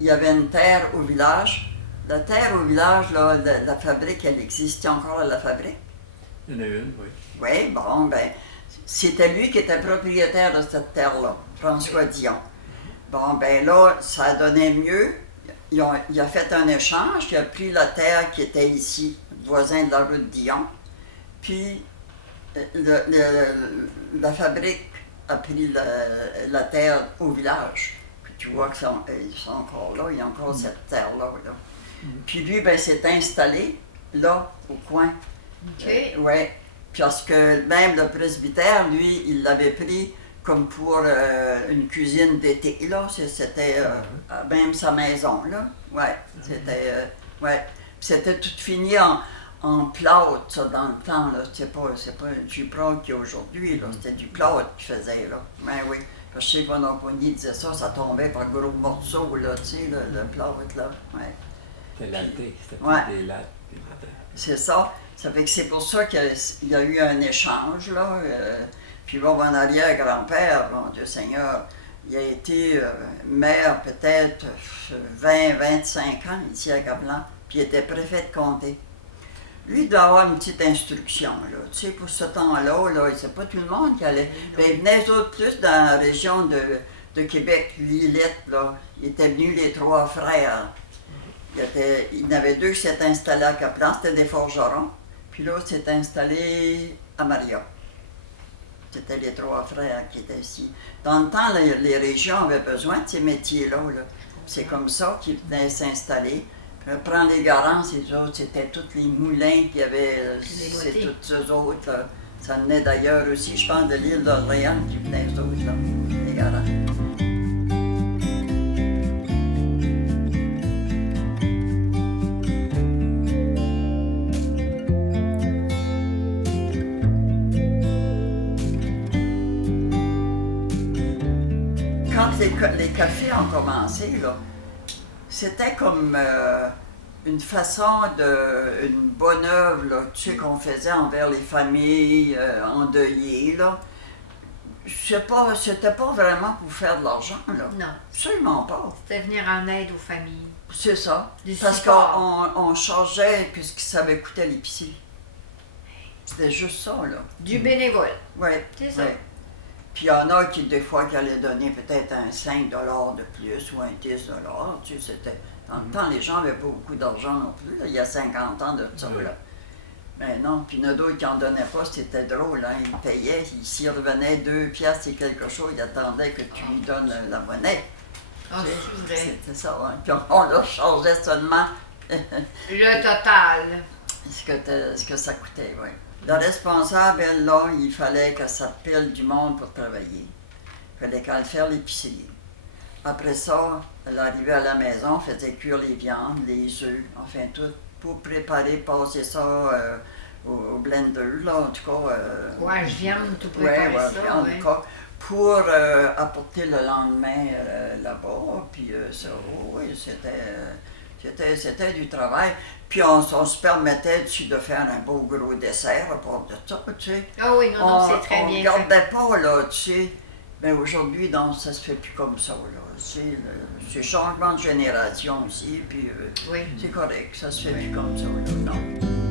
il y avait une terre au village. La terre au village, là, la fabrique, elle existait encore, la fabrique? Il y en a une, oui. Oui, bon, ben, c'était lui qui était propriétaire de cette terre-là, François Dion. Bon, ben là, ça donnait mieux. il a fait un échange, il a pris la terre qui était ici, voisin de la route Dion, puis la fabrique a pris la terre au village. Puis tu vois qu'ils sont encore là, il y a encore cette terre-là. Là. Puis lui, ben, s'est installé là, au coin. OK. Oui, parce que même le presbytère, lui, il l'avait pris comme pour une cuisine d'été, là. C'était même sa maison, là. Ouais, c'était... ouais. C'était tout fini en plâtre, ça, dans le temps, là. C'est pas du plâtre qu'il y a aujourd'hui, là. C'était du plâtre qu'il faisait, là. Ben oui. Parce que je sais que mon Pogny disait ça tommbait par gros morceaux, là, tu sais, le plâtre, là. Ouais. C'était laté, c'était ouais. des lattes. C'est ça. Ça fait que c'est pour ça qu'il y a eu un échange, là. Puis bon, mon arrière-grand-père, mon Dieu Seigneur, il a été maire peut-être 20-25 ans ici à Gablan, puis il était préfet de comté. Lui, il doit avoir une petite instruction, là. Tu sais, pour ce temps-là, là, c'est pas tout le monde qui allait. Ben, il venait eux autres plus dans la région de Québec, Lillette, là. Ils étaient venus les trois frères. Il y en avait deux qui s'étaient installés à Caplan, c'était des forgerons. Puis l'autre s'est installé à Maria. C'était les trois frères qui étaient ici. Dans le temps, les régions avaient besoin de ces métiers-là. Là. C'est comme ça qu'ils venaient s'installer. Prendre les garants, ces autres, c'était tous les moulins qu'il y avait. C'est tous eux autres. Là. Ça venait d'ailleurs aussi, je pense, de l'île d'Orléans qui venaient eux autres, là, les garants. Quand les cafés ont commencé, là, c'était comme une façon une bonne œuvre, là, tu sais, qu'on faisait envers les familles endeuillées, là. C'était pas vraiment pour faire de l'argent, là. Non. Absolument pas. C'était venir en aide aux familles. C'est ça. Du Parce support. qu'on chargeait ce que ça avait coûté à l'épicerie. C'était juste ça, là. Du bénévole. Oui. C'est ça. Ouais. Puis il y en a qui, des fois, qui allaient donner peut-être un 5 de plus ou un 10 tu sais, c'était... Dans le temps, les gens n'avaient pas beaucoup d'argent non plus, là, il y a 50 ans de ça, là. Mais non, puis il y en a d'autres qui n'en donnaient pas, c'était drôle, hein, ils payaient, s'ils revenaient 2 piastres et quelque chose, ils attendaient que tu lui donnes la monnaie. Ah, c'est vrai. C'était ça, hein. Puis on leur chargeait seulement... Le total. ce que ça coûtait, oui. Le responsable, elle, là, il fallait que ça pile du monde pour travailler. Il fallait qu'elle fasse l'épicerie. Après ça, elle arrivait à la maison, faisait cuire les viandes, les œufs, enfin tout, pour préparer, passer ça au blender, là, en tout cas. Ouais, je viens de tout préparer ça, en tout cas, pour apporter le lendemain là-bas. Puis ça, oui, c'était du travail. Puis on se permettait de faire un beau gros dessert à part de ça, tu sais. Ah oui, non, c'est très bien fait. On ne gardait pas, là, tu sais. Mais aujourd'hui, non, ça se fait plus comme ça, là. C'est changement de génération aussi, puis oui. C'est correct, ça se fait plus comme ça, là, non.